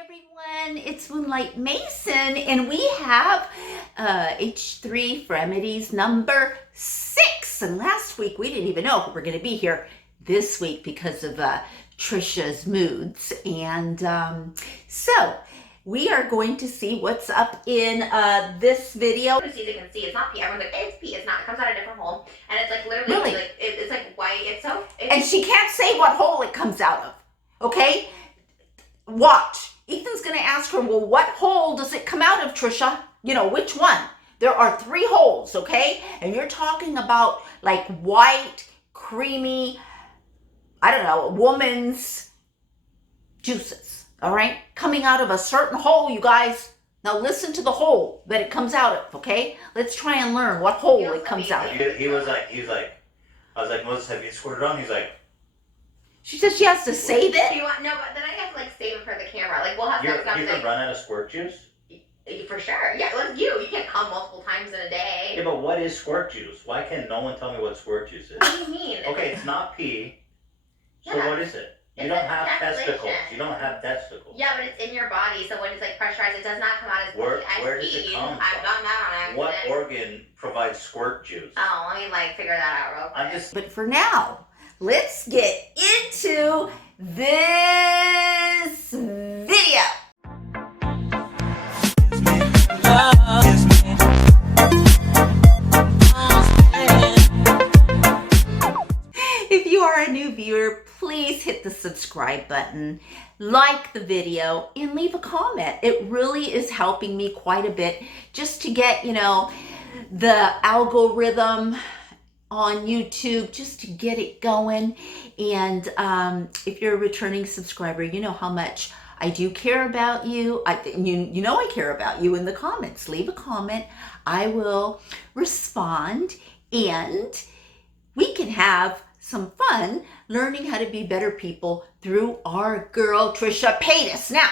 everyone, it's Moonlight Mason, and we have H3 Remedies number 6. And last week we didn't even know if we were going to be here this week because of Trisha's moods. And so we are going to see what's up in this video. As you can see, it's not pee. Everyone's like, it's pee. It's not. It comes out a different hole, and it's like literally Really? like it's like white. And she can't say what hole it comes out of. Okay, watch. Ethan's going to ask her, well, what hole does it come out of, Trisha? You know, which one? There are 3 holes, okay? And you're talking about like white, creamy, I don't know, a woman's juices, all right? Coming out of a certain hole, you guys. Now listen to the hole that it comes out of, okay? Let's try and learn what hole it comes out of. He was like, I was like, Moses, have you squirted on? He's like, she says she has to save it. You want, no, but then I have to like save it for the camera. Like we'll have you something. can run out of squirt juice? For sure. Yeah, well, you can't come multiple times in a day. Yeah, but what is squirt juice? Why can't no one tell me what squirt juice is? What do you mean? Okay, it's not pee. So Yeah. what is it? You It's don't a have ejaculation. testicles. You don't have testicles. Yeah, but it's in your body, so when it's like pressurized, it does not come out as Where pee. does it come from? I've done that on accident. What organ provides squirt juice? Oh, let me like figure that out real quick. I'm just. But for now, let's get into this video. If you are a new viewer, please hit the subscribe button, like the video, and leave a comment. It really is helping me quite a bit just to get, you know, the algorithm on YouTube, just to get it going. And if you're a returning subscriber, you know how much I do care about you. You know I care about you in the comments. Leave a comment. I will respond, and we can have some fun learning how to be better people through our girl Trisha Paytas. Now,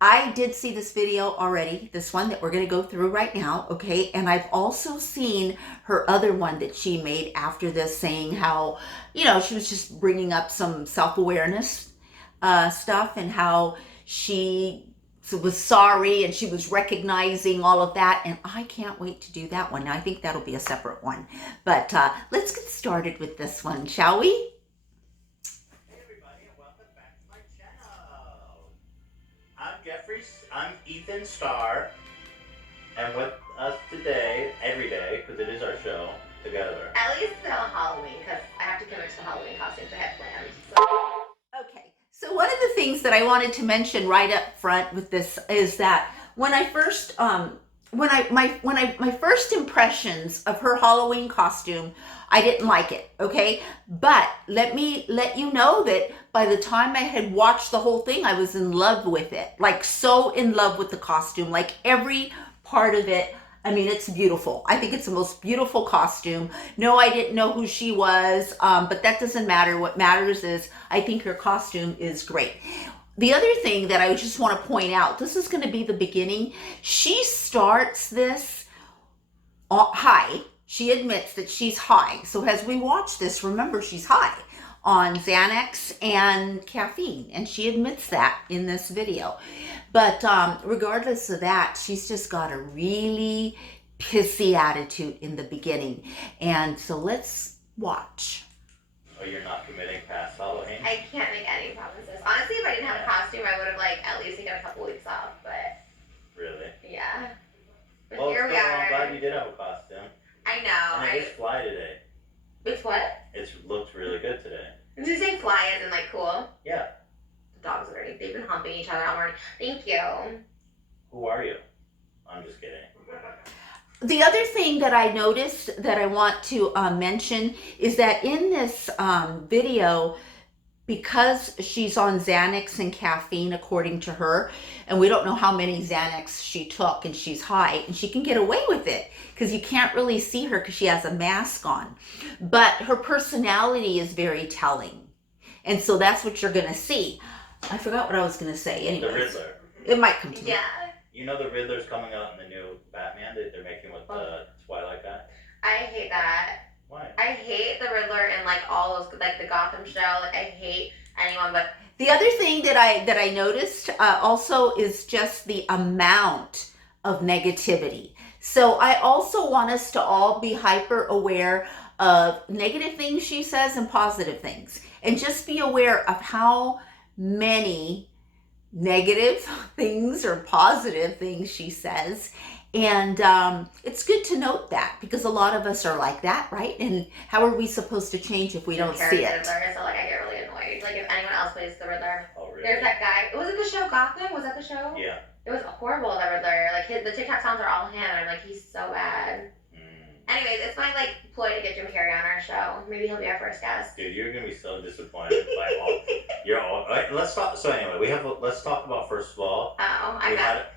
I did see this video already, this one that we're going to go through right now, okay? And I've also seen her other one that she made after this, saying how, you know, she was just bringing up some self-awareness stuff, and how she was sorry and she was recognizing all of that. And I can't wait to do that one. Now, I think that'll be a separate one. But let's get started with this one, shall we? Hey everybody, and welcome back to my channel. I'm Ethan Starr, and with us today, every day, because it is our show together. At least till Halloween, because I have to commit to the Halloween costumes I had planned. So. Okay, so one of the things that I wanted to mention right up front with this is that when I first, my first impressions of her Halloween costume, I didn't like it, okay? But let me let you know that by the time I had watched the whole thing, I was in love with it. Like, so in love with the costume, like every part of it. I mean, it's beautiful. I think it's the most beautiful costume. No, I didn't know who she was, but that doesn't matter. What matters is I think her costume is great. The other thing that I just want to point out, this is going to be the beginning. She starts this high. She admits that she's high. So as we watch this, remember she's high on Xanax and caffeine. And she admits that in this video. But regardless of that, she's just got a really pissy attitude in the beginning. And so let's watch. Oh, you're not committing past Halloween? I can't make any promises. Honestly, if I didn't have a costume, I would have like at least taken a couple weeks off. But really? yeah. But Well, here we still, are. I'm glad you did have a costume. I know. And it is fly today. It's what? It looks really good today. Did you say fly as in like cool? Yeah. The dogs are they've been humping each other all morning. Thank you. Who are you? I'm just kidding. The other thing that I noticed that I want to mention is that in this video, because she's on Xanax and caffeine, according to her, and we don't know how many Xanax she took, and she's high, and she can get away with it because you can't really see her because she has a mask on. But her personality is very telling. And so that's what you're going to see. I forgot what I was going to say. Anyways, The Riddler. It might come to me. Yeah. You know the Riddler's coming out in the new Batman that they're making with the Twilight guy? I hate that. Why? I hate the Riddler and like all those like the Gotham show. Like I hate anyone but The other thing that I noticed also is just the amount of negativity. So I also want us to all be hyper aware of negative things she says and positive things, and just be aware of how many negative things or positive things she says. And it's good to note that, because a lot of us are like that, right? And how are we supposed to change if we don't see it? Riddler, so like I get really annoyed. Like if anyone else plays the Riddler, Oh, really? there's that guy. Was it the show Gotham? Was that the show? Yeah. It was horrible. The Riddler. Like the TikTok sounds are all him. And I'm like, he's so bad. Anyways, it's my like ploy to get Jim Carrey on our show. Maybe he'll be our first guest. Dude, you're gonna be so disappointed by all. You're all. All right, let's talk. So anyway, let's talk about, first of all.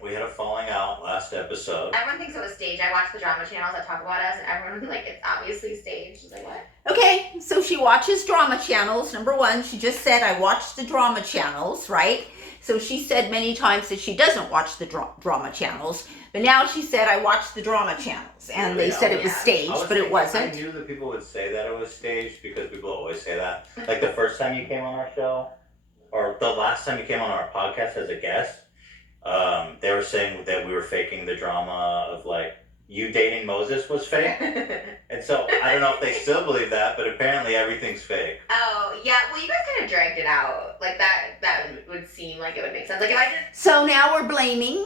We had a falling out last episode. Everyone thinks it was staged. I watch the drama channels that talk about us, and everyone like it's obviously staged. It's like what? Okay, so she watches drama channels. Number one, she just said I watched the drama channels, right? So she said many times that she doesn't watch the drama channels, but now she said I watched the drama channels, and they said it was staged, but it wasn't. I knew that people would say that it was staged because people always say that. Like the first time you came on our show, or the last time you came on our podcast as a guest, they were saying that we were faking the drama of like you dating Moses was fake. And so I don't know if they still believe that, but apparently everything's fake. Oh yeah, well you guys kind of dragged it out. Like that would seem like it would make sense. Like if I did. So now we're blaming.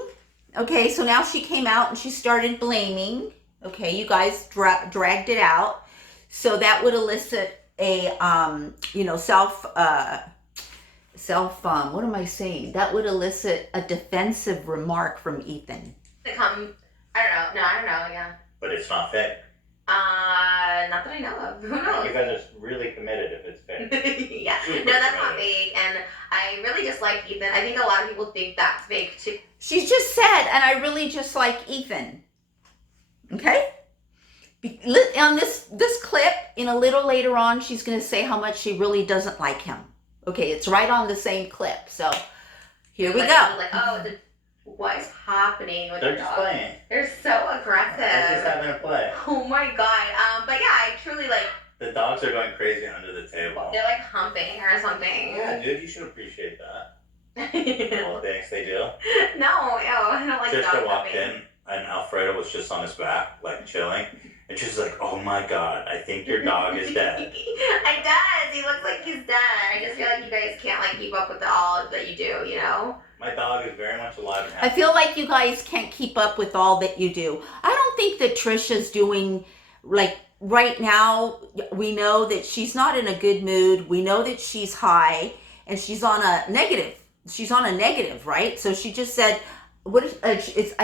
Okay, so now she came out and she started blaming. Okay, you guys dragged it out. So that would elicit a what am I saying? That would elicit a defensive remark from Ethan. I don't know, yeah. But it's not fake. Not that I know of. Who knows? You guys are really committed if it's fake. Yeah. No, that's not fake. And I really just like Ethan. I think a lot of people think that's fake too. She just said, and I really just like Ethan. Okay? On this clip, in a little later on, she's going to say how much she really doesn't like him. Okay, it's right on the same clip. So here we go. Like, what is happening with They're your just dog? playing. They're so aggressive. They're just having a play. Oh my god. But yeah, I truly like. The dogs are going crazy under the table. They're like humping or something. Yeah, dude, you should appreciate that. No, Well, thanks, they do. ew, I don't like Trisha dog walked humping. in, and Alfredo was just on his back, like chilling. And she's like, "Oh my god, I think your dog is dead." It does. He looks like he's dead. I just feel like you guys can't like keep up with all that you do, you know? My dog is very much alive and I happy. feel like you guys can't keep up with all that you do. I don't think that Trisha's doing, like, right now, we know that she's not in a good mood. We know that she's high, and she's on a negative. She's on a negative, right? So she just said, I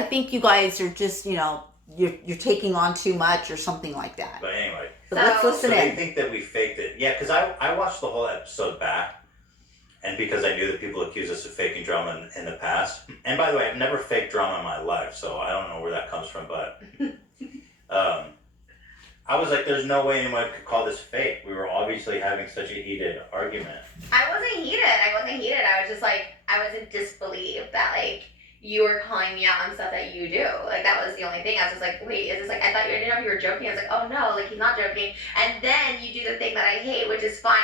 think you guys are just, you're taking on too much or something like that. But anyway, But let's so listen they in. think that we faked it. Yeah, because I watched the whole episode back. And because I knew that people accuse us of faking drama in the past. And by the way, I've never faked drama in my life, so I don't know where that comes from. But I was like, there's no way anyone could call this fake. We were obviously having such a heated argument. I wasn't heated. I was just like, I was in disbelief that like you were calling me out on stuff that you do. Like that was the only thing. I was just like, wait, is this like, I thought you didn't know if you were joking. I was like, oh no, like he's not joking. And then you do the thing that I hate, which is fine.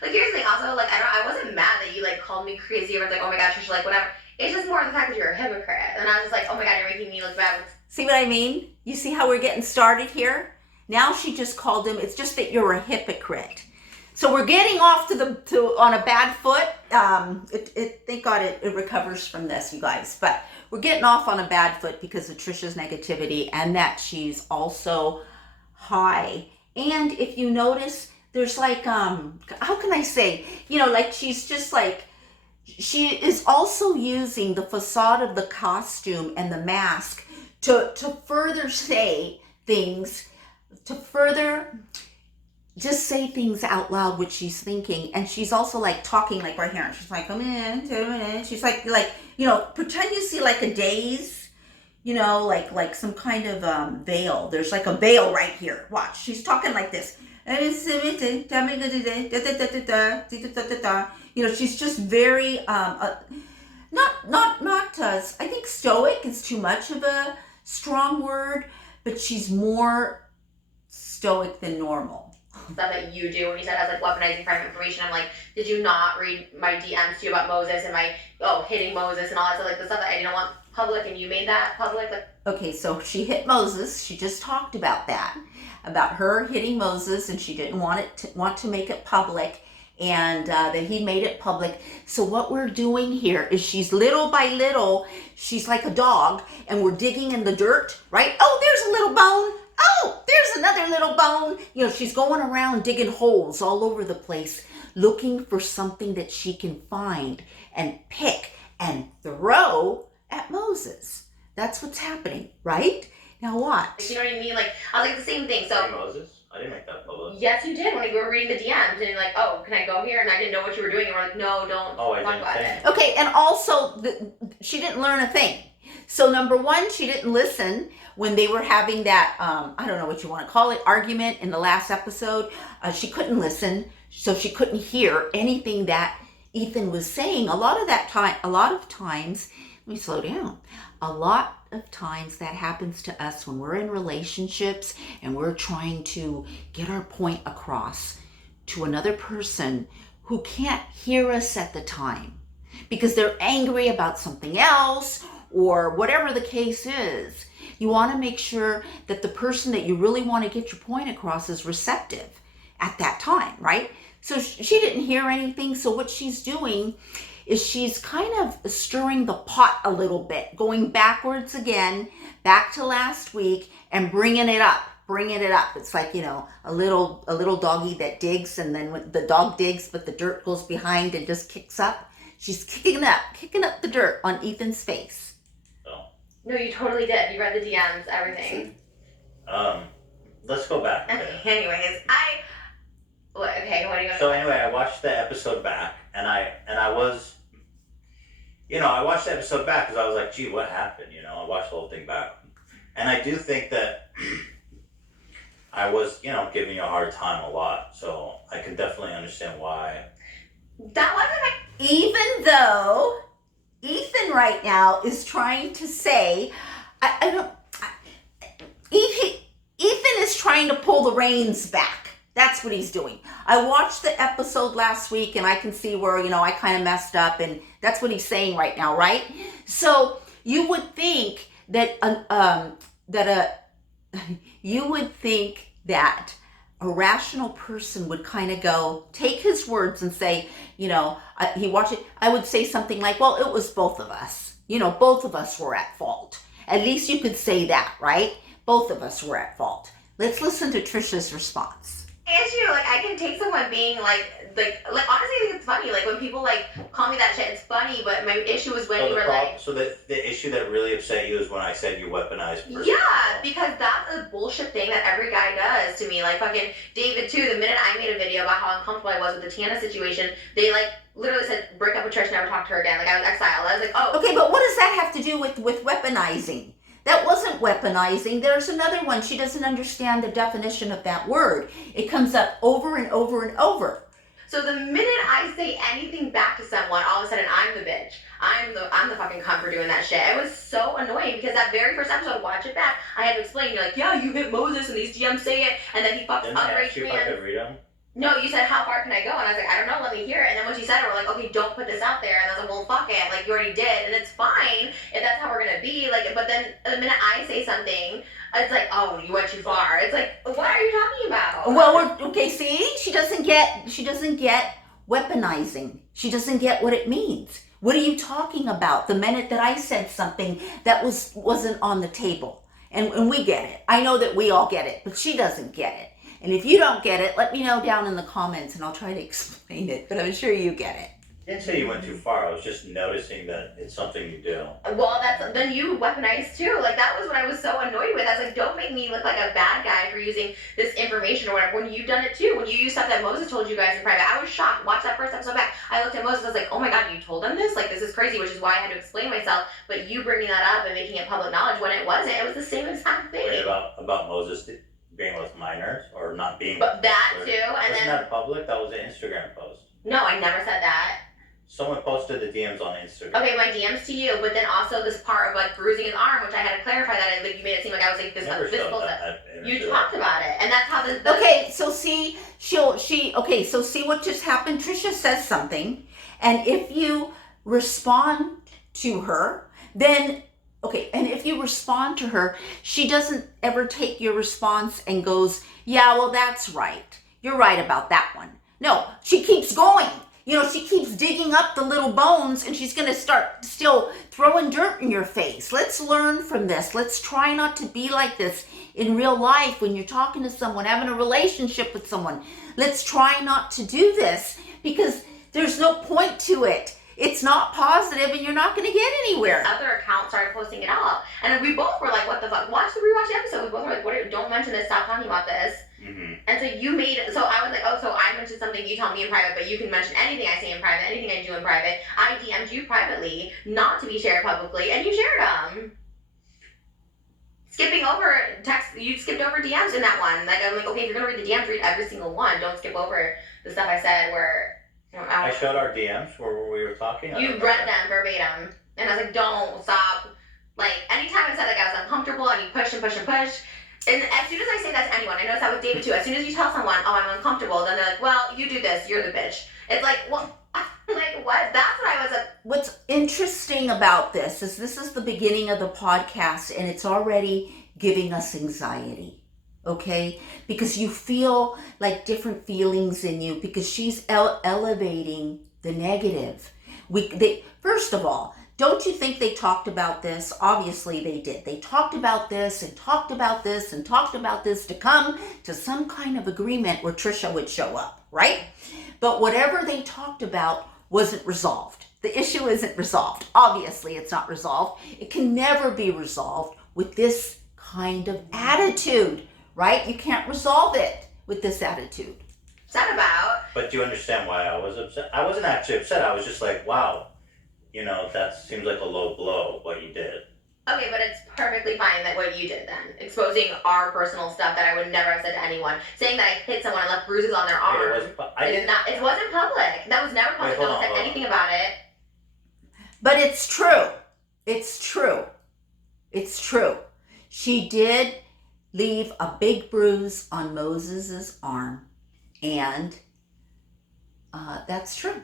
Like here's the thing also, like I wasn't mad that you like called me crazy or like, oh my gosh, Trisha, like whatever. It's just more of the fact that you're a hypocrite. And I was just like, oh my god, you're making me look bad. See what I mean? You see how we're getting started here? Now she just called him. It's just that you're a hypocrite. So we're getting off on a bad foot. Thank God it recovers from this, you guys. But we're getting off on a bad foot because of Trisha's negativity and that she's also high. And if you notice, there's like, how can I say? Like she's just like, she is also using the facade of the costume and the mask to further say things, to further just say things out loud which she's thinking. And she's also like talking like right here. She's like, come in, 2 minutes. She's like pretend you see like a daze, like some kind of veil. There's like a veil right here. Watch, she's talking like this. She's just very not I think stoic is too much of a strong word, but she's more stoic than normal. stuff that you do when you said I was like weaponizing private information. I'm like, did you not read my DMs to you about Moses and my hitting Moses and all that stuff, like the stuff that I didn't want public and you made that public? Like, Okay, so she hit Moses. She just talked about that, about her hitting Moses, and she didn't want to make it public, and that he made it public. So what we're doing here is she's little by little, she's like a dog, and we're digging in the dirt, right? Oh, there's a little bone. Oh, there's another little bone. You know, she's going around digging holes all over the place, looking for something that she can find and pick and throw at Moses. That's what's happening, right? Now watch. you know what I mean? Like, I was like the same thing. So Hey, Moses, I didn't make that public. yes, you did when we were reading the DMs and like, oh, can I go here? And I didn't know what you were doing. And we're like, no, don't Oh, I talk didn't about think. it. Okay, and also she didn't learn a thing. So number one, she didn't listen when they were having that, I don't know what you want to call it, argument in the last episode. She couldn't listen, so she couldn't hear anything that Ethan was saying. A lot of times, let me slow down. A lot of times that happens to us when we're in relationships and we're trying to get our point across to another person who can't hear us at the time because they're angry about something else or whatever the case is. You want to make sure that the person that you really want to get your point across is receptive at that time, right? So she didn't hear anything. So what she's doing is she's kind of stirring the pot a little bit, going backwards again, back to last week and bringing it up. It's like, you know, a little doggy that digs, and then when the dog digs, but the dirt goes behind and just kicks up. She's kicking up the dirt on Ethan's face. No, you totally did. You read the DMs, everything. Let's go back. Okay. Anyways, what do you want? So anyway, I watched the episode back, and I was, I watched the episode back because I was like, gee, what happened? I watched the whole thing back, and I do think that I was, giving you a hard time a lot, so I can definitely understand why. That wasn't my. Even though Ethan right now is trying to say, Ethan is trying to pull the reins back. That's what he's doing. I watched the episode last week and I can see where, I kind of messed up, and that's what he's saying right now, right? So you would think that a rational person would kind of go, take his words and say, he watched it. I would say something like, well, it was both of us. Both of us were at fault. At least you could say that, right? Both of us were at fault. Let's listen to Trisha's response. Issue, I can take someone being honestly, I think it's funny, when people call me that shit, it's funny, but my issue is when you were So the issue that really upset you is when I said you weaponized person. Yeah, because that's a bullshit thing that every guy does to me. Fucking David too, the minute I made a video about how uncomfortable I was with the Tana situation, they literally said, break up with Trish, never talk to her again. I was exiled. I was like, oh. Okay, but what does that have to do with weaponizing? That wasn't weaponizing. There's another one. She doesn't understand the definition of that word. It comes up over and over and over. So the minute I say anything back to someone, all of a sudden I'm the bitch. I'm the fucking cunt for doing that shit. It was so annoying because that very first episode, watch it back, I had to explain. You're like, yeah, you hit Moses and these DMs say it, and then he fucks underage If I fans. could read them? No, you said, how far can I go? And I was like, I don't know, let me hear it. And then when she said it, we're like, okay, don't put this out there. And I was like, well, fuck it. You already did. And it's fine if that's how we're going to be. But then the minute I say something, it's like, oh, you went too far. It's like, what are you talking about? Well, okay, see? She doesn't get weaponizing. She doesn't get what it means. What are you talking about? The minute that I said something that wasn't on the table. And we get it. I know that we all get it, but she doesn't get it. And if you don't get it, let me know down in the comments and I'll try to explain it, but I'm sure you get it. I didn't say you went too far. I was just noticing that it's something you do. Well, then you weaponized too. That was what I was so annoyed with. I was like, don't make me look like a bad guy for using this information or whatever when you've done it too. When you use stuff that Moses told you guys in private. I was shocked. Watch that first episode back. I looked at Moses. I was like, oh my God, you told them this? This is crazy, which is why I had to explain myself. But you bringing that up and making it public knowledge when it wasn't. It was the same exact thing. Wait, about Moses being with minors or not being. But that too, and wasn't then that public? That was an Instagram post. no, I never said that. Someone posted the DMs on Instagram. Okay, my DMs to you, but then also this part of like bruising his arm, which I had to clarify that like you made it seem like I was like this Never physical showed stuff. that image You of talked that. about it, and that's how the Okay, so see, so see what just happened? Trisha says something, and if you respond to her, then, okay, and if you respond to her, she doesn't ever take your response and goes, yeah, well, that's right. You're right about that one. No, she keeps going. You know, she keeps digging up the little bones, and she's going to start still throwing dirt in your face. Let's learn from this. Let's try not to be like this in real life when you're talking to someone, having a relationship with someone. Let's try not to do this because there's no point to it. It's not positive, and you're not going to get anywhere. other account started posting it out, and we both were like, "What the fuck?" Rewatch the episode. We both were like, "What? Don't mention this. Stop talking about this." Mm-hmm. And so you made it. So I was like, "Oh, so I mentioned something you tell me in private, but you can mention anything I say in private, anything I do in private." I DM'd you privately, not to be shared publicly, and you shared them. Skipping over text, you skipped over DMs in that one. Like I'm like, okay, if you're gonna read the DMs, read every single one. Don't skip over the stuff I said where. I showed our DMs where we were talking. You read them verbatim, and I was like, "Don't stop." Like anytime I said like I was uncomfortable, and you push and push and push, and as soon as I say that to anyone, I noticed that with David too. As soon as you tell someone, "Oh, I'm uncomfortable," then they're like, "Well, you do this. You're the bitch." It's like, well, like what? That's what I was. What's interesting about this is the beginning of the podcast, and it's already giving us anxiety. Okay, because you feel like different feelings in you because she's elevating the negative. First of all, don't you think they talked about this? Obviously they did. They talked about this and talked about this and talked about this to come to some kind of agreement where Trisha would show up, right? But whatever they talked about wasn't resolved. The issue isn't resolved. Obviously it's not resolved. It can never be resolved with this kind of attitude. Right? You can't resolve it with this attitude. Upset about. But do you understand why I was upset? I wasn't actually upset. I was just like, wow, you know, that seems like a low blow, what you did. Okay, but it's perfectly fine that what you did then. Exposing our personal stuff that I would never have said to anyone. Saying that I hit someone and left bruises on their arm. It wasn't public. That was never public. No one said anything about it. But it's true. It's true. It's true. She did leave a big bruise on Moses's arm, and that's true.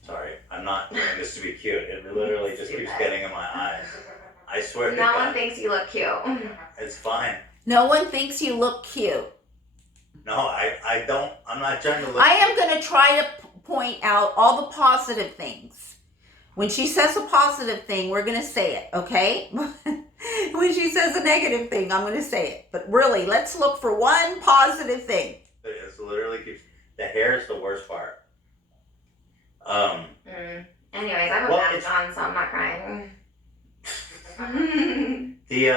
Sorry, I'm not doing this to be cute. It literally just keeps getting in my eyes. I swear to God. No one thinks you look cute. It's fine. No one thinks you look cute. No, I don't. I'm not trying to look. I am going to try to point out all the positive things. When she says a positive thing, we're going to say it, okay? When she says a negative thing, I'm going to say it. But really, let's look for one positive thing. It literally keeps. The hair is the worst part. Anyways, I have a mask on, so I'm not crying. You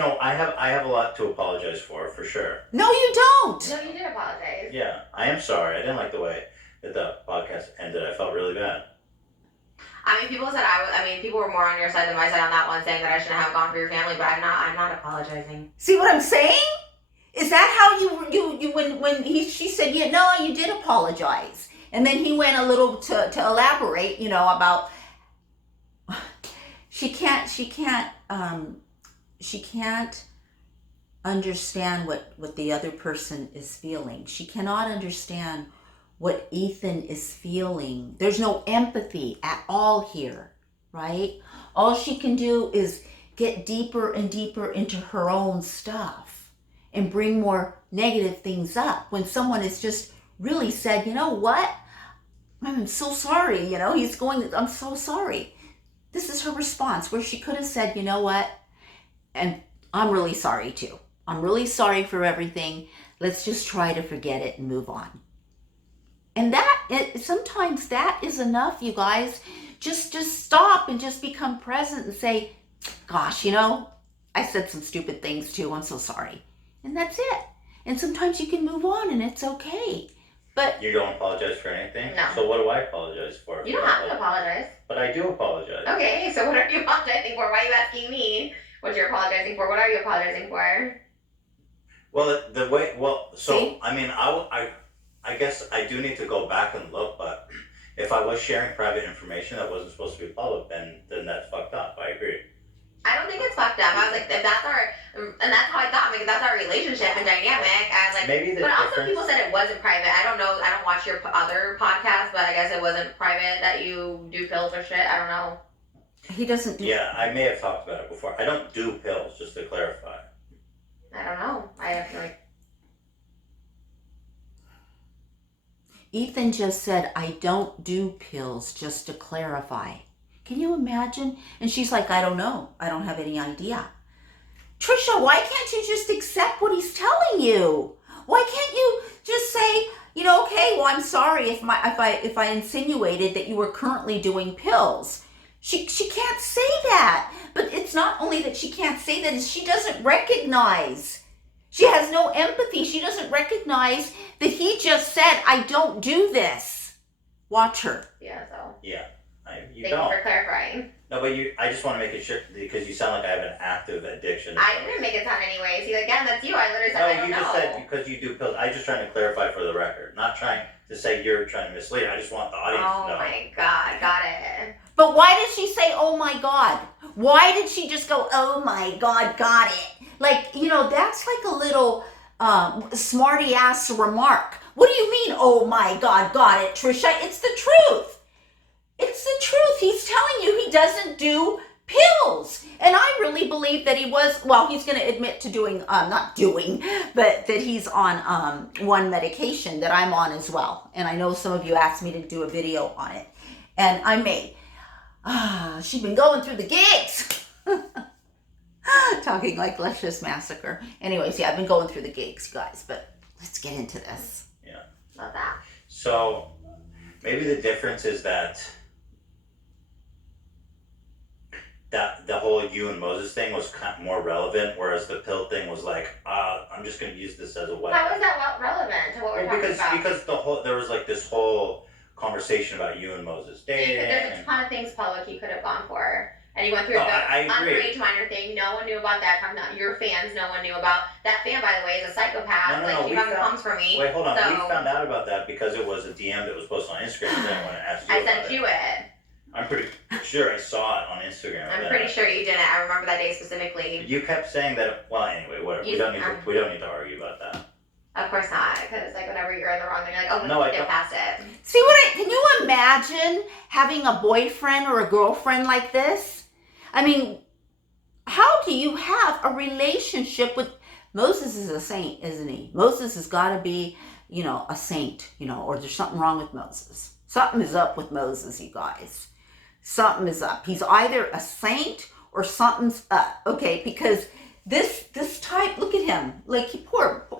know, I have a lot to apologize for sure. No, you don't. No, you did apologize. Yeah, I am sorry. I didn't like the way that the podcast ended. I felt really bad. I mean, people said people were more on your side than my side on that one, saying that I shouldn't have gone for your family, but I'm not apologizing. See what I'm saying? Is that how you when she said, yeah, no, you did apologize. And then he went a little to elaborate, you know, about she can't understand what the other person is feeling. She cannot understand what Ethan is feeling. There's no empathy at all here, right? All she can do is get deeper and deeper into her own stuff and bring more negative things up when someone has just really said, you know what? I'm so sorry, you know, I'm so sorry. This is her response where she could have said, you know what? And I'm really sorry too. I'm really sorry for everything. Let's just try to forget it and move on. And sometimes that is enough, you guys. Just stop and just become present and say, gosh, you know, I said some stupid things too. I'm so sorry. And that's it. And sometimes you can move on and it's okay. But you don't apologize for anything? No. So what do I apologize for? You don't have to apologize. But I do apologize. Okay, so what are you apologizing for? Why are you asking me what you're apologizing for? What are you apologizing for? Well, See? I mean, I guess I do need to go back and look, but if I was sharing private information that wasn't supposed to be public, then that's fucked up. I agree. I don't think it's fucked up. I was like, if that's our, and that's how I thought, because that's our relationship and dynamic. I was like, Maybe the but also difference. people said it wasn't private. I don't know. I don't watch your other podcasts, but I guess it wasn't private that you do pills or shit. I don't know. He doesn't do. Yeah, I may have talked about it before. I don't do pills, just to clarify. I don't know. I have like. Ethan just said, I don't do pills, just to clarify. Can you imagine? And she's like, I don't know. I don't have any idea. Trisha, why can't you just accept what he's telling you? Why can't you just say, you know, okay, well, I'm sorry if I insinuated that you were currently doing pills. She can't say that. But it's not only that she can't say that, she doesn't recognize. She has no empathy. She doesn't recognize that he just said, I don't do this. Watch her. Yeah, so. Yeah, you Thank don't. you for clarifying. No, but I just want to make it sure, because you sound like I have an active addiction. I didn't make it sound anyways. See, again, that's you. I literally said I No, don't you know. just said because you do pills. I'm just trying to clarify for the record. Not trying to say you're trying to mislead. I just want the audience Oh to know. my god, got it. But why did she say, oh my God? Why did she just go, oh my God, got it? Like, you know, that's like a little smarty ass remark. What do you mean, oh my God, got it, Trisha? It's the truth. It's the truth. He's telling you he doesn't do pills. And I really believe that he was, well, he's going to admit to doing, not doing, but that he's on one medication that I'm on as well. And I know some of you asked me to do a video on it. And I may. She's been going through the gigs. Talking like Luscious Massacre. Anyways, yeah, I've been going through the gigs, you guys. But let's get into this. Yeah. Love that. So maybe the difference is that the whole you and Moses thing was kind of more relevant, whereas the pill thing was like, I'm just going to use this as a weapon. How is that relevant to what we're talking about? Because there was like this whole conversation about you and Moses dating. Because there's a ton of things public he could have gone for. And he went through I the agree. underage minor thing. No one knew about that. Talking about your fans, no one knew about. That fan, by the way, is a psychopath. No, he fucking comes for me. Wait, hold on. So, We found out about that because it was a DM that was posted on Instagram. And then when I asked you I about sent it. you it. I'm pretty sure I saw it on Instagram. I'm pretty sure you didn't. I remember that day specifically. You kept saying that. Well, anyway, whatever. We don't need to argue about that. Of course not, because like whenever you're in the wrong, then you're like, oh, No, I get don't. past it. See can you imagine having a boyfriend or a girlfriend like this? I mean, how do you have a relationship with, Moses is a saint, isn't he? Moses has got to be, you know, a saint, you know, or there's something wrong with Moses. Something is up with Moses, you guys. Something is up. He's either a saint or something's up, okay? Because this type, look at him. Like,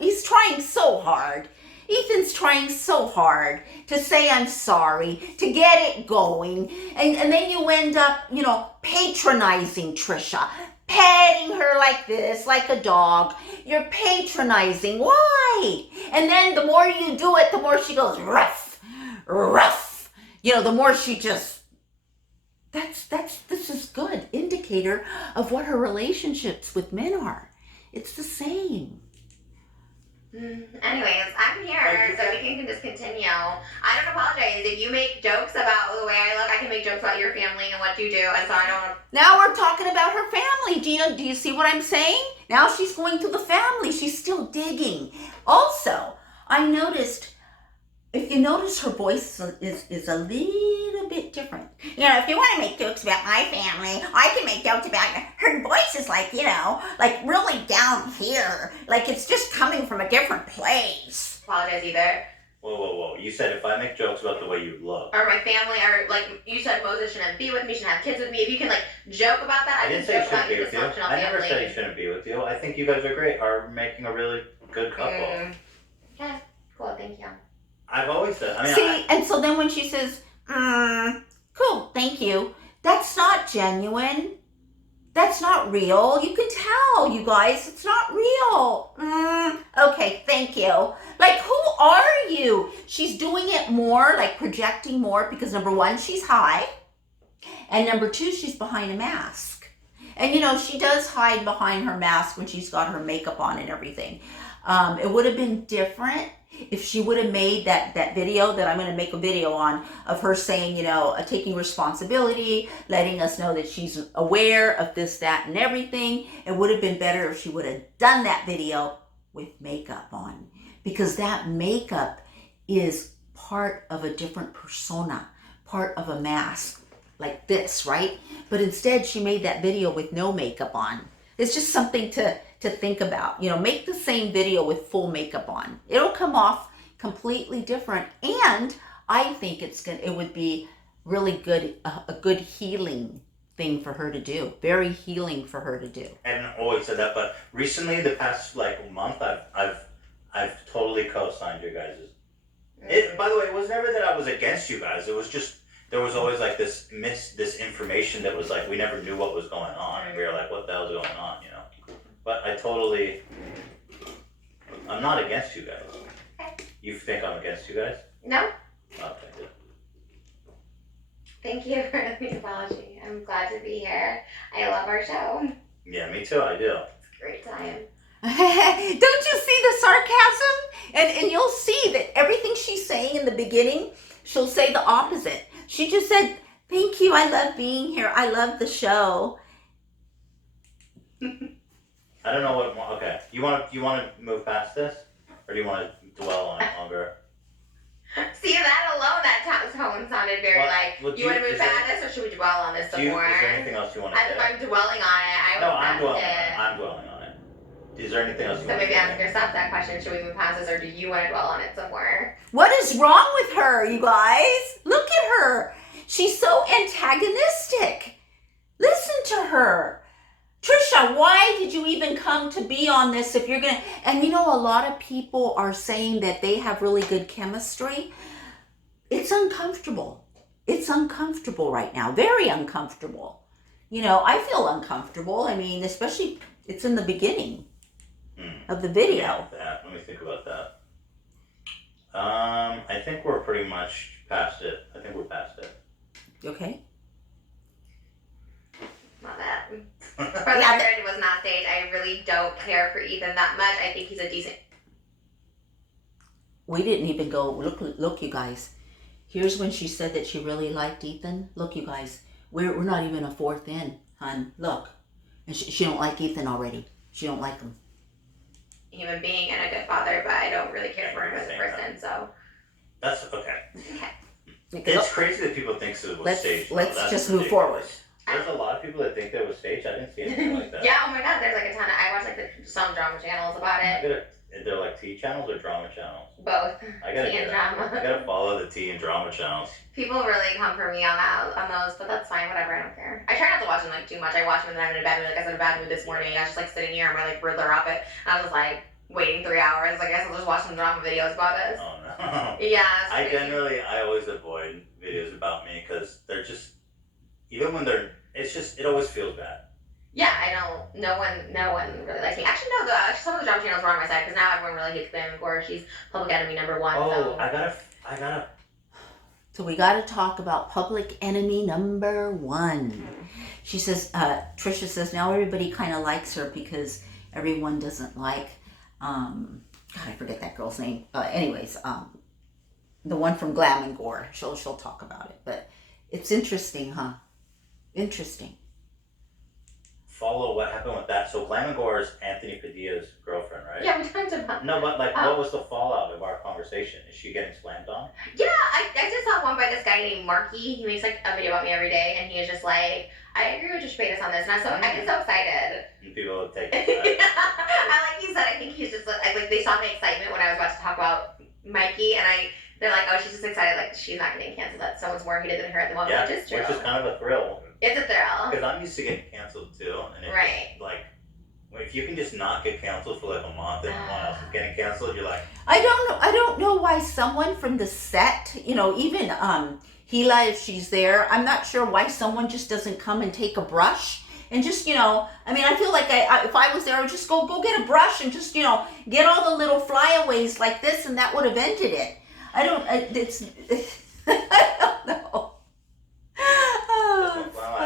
he's trying so hard. Ethan's trying so hard to say I'm sorry, to get it going. And then you end up, you know, patronizing Trisha, petting her like this, like a dog. You're patronizing. Why? And then the more you do it, the more she goes, rough, rough. You know, the more she just, this is good indicator of what her relationships with men are. It's the same. Anyways, I'm here, so we can just continue. I don't apologize. If you make jokes about the way I look, I can make jokes about your family and what you do, and so I don't. Now we're talking about her family. Do you see what I'm saying? Now she's going to the family. She's still digging. Also, I noticed, if you notice, her voice is a little bit different. You know, if you want to make jokes about my family, I can make jokes about her voice is like, you know, like really down here. Like it's just coming from a different place. Apologize either. Whoa. You said if I make jokes about the way you look. Or my family, or like you said Moses shouldn't be with me, shouldn't have kids with me. If you can like joke about that, I didn't say he shouldn't be with you. dysfunctional I never family. said he shouldn't be with you. I think you guys are great. Are making a really good couple. Okay, cool, thank you. I've always said. I mean, See, and so then when she says, cool, thank you, that's not genuine. That's not real. You can tell, you guys, it's not real. Okay, thank you. Like, who are you? She's doing it more, like projecting more, because number one, she's high. And number two, she's behind a mask. And, you know, she does hide behind her mask when she's got her makeup on and everything. It would have been different if she would have made that video that I'm going to make a video on of her saying, taking responsibility, letting us know that she's aware of this, that, and everything, it would have been better if she would have done that video with makeup on, because that makeup is part of a different persona, part of a mask like this, right? But instead she made that video with no makeup on. It's just something to think about. Make the same video with full makeup on. It'll come off completely different, and I think it would be really good, a good healing thing for her to do. Very healing for her to do. I haven't always said that, but recently, the past month, I've totally co-signed you guys'. By the way, it was never that I was against you guys. It was just there was always like this information that was like we never knew what was going on, and we were like, what the hell's going on, But I'm not against you guys. Okay. You think I'm against you guys? No. Okay, good. Thank you for the apology. I'm glad to be here. I love our show. Yeah, me too. I do. It's a great time. Don't you see the sarcasm? And you'll see that everything she's saying in the beginning, she'll say the opposite. She just said, thank you, I love being here, I love the show. I don't know what. Okay, you want to move past this, or do you want to dwell on it longer? See, that alone, that tone sounded very you want to move past this, or should we dwell on this some more? Is there anything else you want to say? If I'm dwelling on it, I'm dwelling on it. Is there anything else you want to say? So maybe ask yourself that question, should we move past this, or do you want to dwell on it some more? What is wrong with her, you guys? Look at her. She's so antagonistic. Listen to her. Trisha, why did you even come to be on this if you're going to... And a lot of people are saying that they have really good chemistry. It's uncomfortable. It's uncomfortable right now. Very uncomfortable. I feel uncomfortable. I mean, especially it's in the beginning of the video. Let me think about that. I think we're pretty much past it. I think we're past it. Okay. Not that. For the record, it was not staged. I really don't care for Ethan that much. I think he's a decent... We didn't even go... Look, you guys. Here's when she said that she really liked Ethan. Look, you guys. We're not even a fourth in, hon. Look. And she don't like Ethan already. She don't like him. Human being and a good father, but I don't really care for him as a person, so... That's okay. Okay. It's crazy that people think it was staged. Let's just move forward. There's a lot of people that think that was staged. I didn't see anything like that. Yeah, oh my god, there's a ton of... I watch some drama channels about it. They're like tea channels or drama channels? Both. I gotta tea and drama. I gotta follow the tea and drama channels. People really come for me on those, but that's fine, whatever, I don't care. I try not to watch them too much. I watch them and then I'm in a bad mood. I was in a bad mood this morning. I was just sitting here on my Riddler outfit. And I was waiting 3 hours. I guess I'll just watch some drama videos about us. Oh no. Yeah. I always avoid videos about me because they're just, even when it always feels bad. Yeah, no one really likes me. Actually, no, some of the drama channels were on my side because now everyone really hates Glam and Gore. She's public enemy number 1. Oh, so. I gotta. So we gotta talk about public enemy number 1. She says, Trisha says, now everybody kind of likes her because everyone doesn't like, God, I forget that girl's name. Anyways, the one from Glam and Gore. She'll talk about it, but it's interesting, huh? Interesting. Follow what happened with that. So Glam and Gore is Anthony Padilla's girlfriend, right? Yeah, we talked about. No, but what was the fallout of our conversation? Is she getting slammed on? Yeah, I just saw one by this guy named Marky. He makes a video about me every day, and he is just I agree with Trisha Paytas on this, and I get so excited. And people would take it. He said, I think he's just they saw my excitement when I was about to talk about Mikey, and they're like, oh, she's just excited, she's not getting canceled. That someone's more heated than her at the moment, which is true. Which is kind of a thrill. It's a thrill. Because I'm used to getting canceled too, and it's right. If you can just not get canceled for a month and everyone else is getting canceled, you're like... I don't know why someone from the set, even Gila, if she's there, I'm not sure why someone just doesn't come and take a brush and just, I feel like if I was there, I would just go get a brush and just, get all the little flyaways like this, and that would have ended it. I don't know.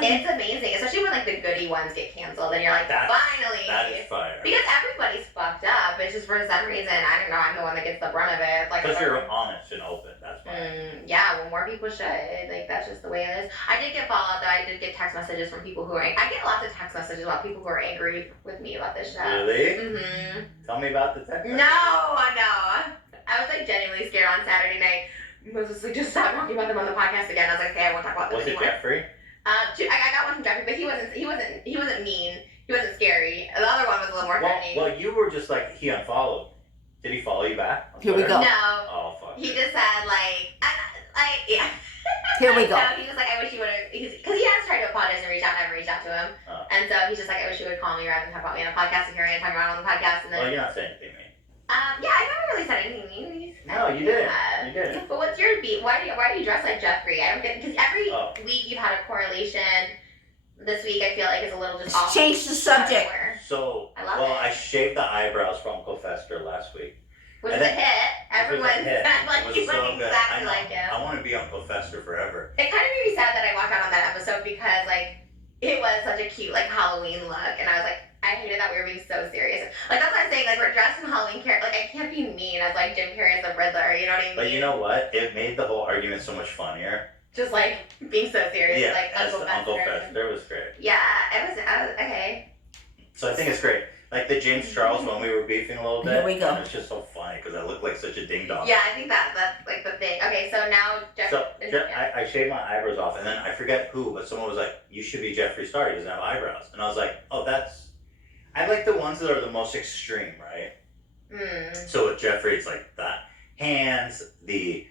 It's amazing, especially when the goody ones get canceled, and you're finally. That is fire. Because everybody's fucked up. It's it's just for some reason, I don't know, I'm the one that gets the brunt of it. Like, Because you're honest and open. That's fine. Yeah, well, more people should. Like, that's just the way it is. I did get fallout, though. I did get text messages from people who are I get lots of text messages about people who are angry with me about this show. Really? Mm-hmm. Tell me about the text. No. I was, like, genuinely scared on Saturday night. I was just like, just stop talking about them on the podcast again. I was like, okay, I won't talk about them anymore. Was it Jeffrey? I got one from Jeffrey, but he wasn't mean. He wasn't scary. The other one was a little more threatening. Well, you were just like, he unfollowed. Did he follow you back? Here we go. No. Oh, fuck. He just said, like, yeah. Here we go. So he was like, I wish you would have, because he has tried to apologize and reach out, never reached out to him. Oh. And so he's just like, I wish you would call me rather than talk about me on a podcast if you're going to talk about it on the podcast. And then, Well, you're not saying anything mean. yeah, I never really said anything mean. No, you didn't. You didn't. But what's your beat? Why do you dress like Jeffrey? I don't get, because every week you've had a correlation. This week I feel like is a little just off. Change the subject. So, I shaved the eyebrows for Uncle Fester last week. Which was a hit. Everyone said like you look exactly like him. I want to be Uncle Fester forever. It kind of made me sad that I walked out on that episode because like it was such a cute like Halloween look, and I was like, I hated that we were being so serious. Like that's what I'm saying. Like we're dressed in Halloween character. Like I can't be mean as like Jim Carrey as the Riddler. You know what I mean? But you know what? It made the whole argument so much funnier. Just like being so serious. Yeah, like as Uncle Fester was great. Yeah, I was okay. So I think it's great. Like the James Charles when we were beefing a little bit. Here we go. And it's just so funny because I look like such a ding dong. Yeah, I think that's like the thing. Okay, so now I shaved my eyebrows off, and then I forget who, but someone was like, "You should be Jeffree Star. He doesn't have eyebrows." And I was like, "Oh, I like the ones that are the most extreme, right?" So with Jeffree, it's like the hands, the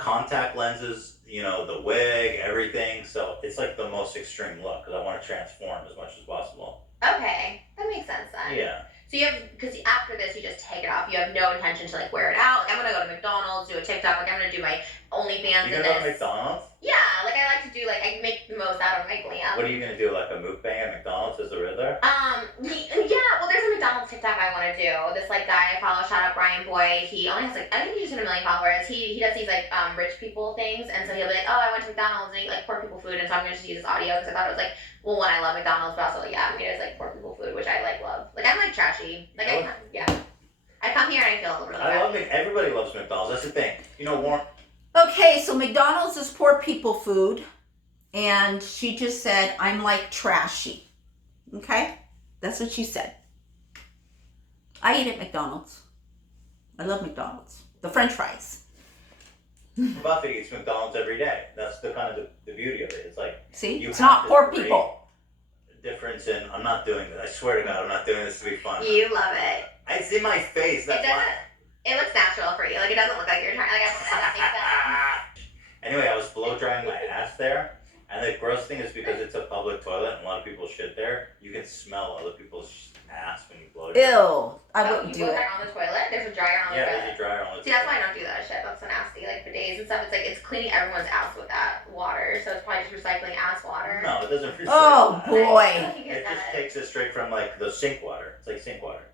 contact lenses, the wig, everything. So it's like the most extreme look because I want to transform as much as possible. Okay, that makes sense then. Yeah. So you have, because after this you just take it off. You have no intention to like wear it out. Like I'm gonna go to McDonald's, do a TikTok. Like I'm gonna do my OnlyFans. You gonna go to McDonald's? Yeah, like I like to do like I make the most out of my glam. What are you gonna do? Like a mukbang at McDonald's as the Riddler? Yeah. Well, there's a McDonald's TikTok I want to do. This like guy I follow, shout out Brian Boy. He only has like I think he just hit 1 million followers. He does these like rich people things, and so he'll be like, oh, I went to McDonald's and eat like poor people food, and so I'm gonna just use this audio because I thought it was like. Well, one, I love McDonald's, but also, yeah, I mean, it's like poor people food, which I like love. Like, I'm like trashy. Like, I come here and I feel really bad. I love it. Everybody loves McDonald's. That's the thing. Warren. Okay, so McDonald's is poor people food, and she just said, I'm like trashy. Okay? That's what she said. I eat at McDonald's. I love McDonald's. The French fries. Buffy eats McDonald's every day. That's the kind of the beauty of it. It's like see, it's not poor people. Difference in I'm not doing this. I swear to God, I'm not doing this to be fun. You love it. It's in my face. That's why. It looks natural for you. Like it doesn't look like you're trying. Like I don't know that makes sense. Anyway, I was blow drying my ass there, and the gross thing is because it's a public toilet and a lot of people shit there. You can smell other people's ass when you blow dry. Ew, I wouldn't do it. You blow dry on the toilet. There's a dryer on the toilet. Yeah, there's a dryer on the toilet. See, that's why I don't do that shit. That's so nasty. Like bidets and stuff. It's like it's cleaning everyone's ass with that water. So it's probably just recycling ass water. No, it doesn't recycle. Oh boy. It just takes it straight from like the sink water. It's like sink water.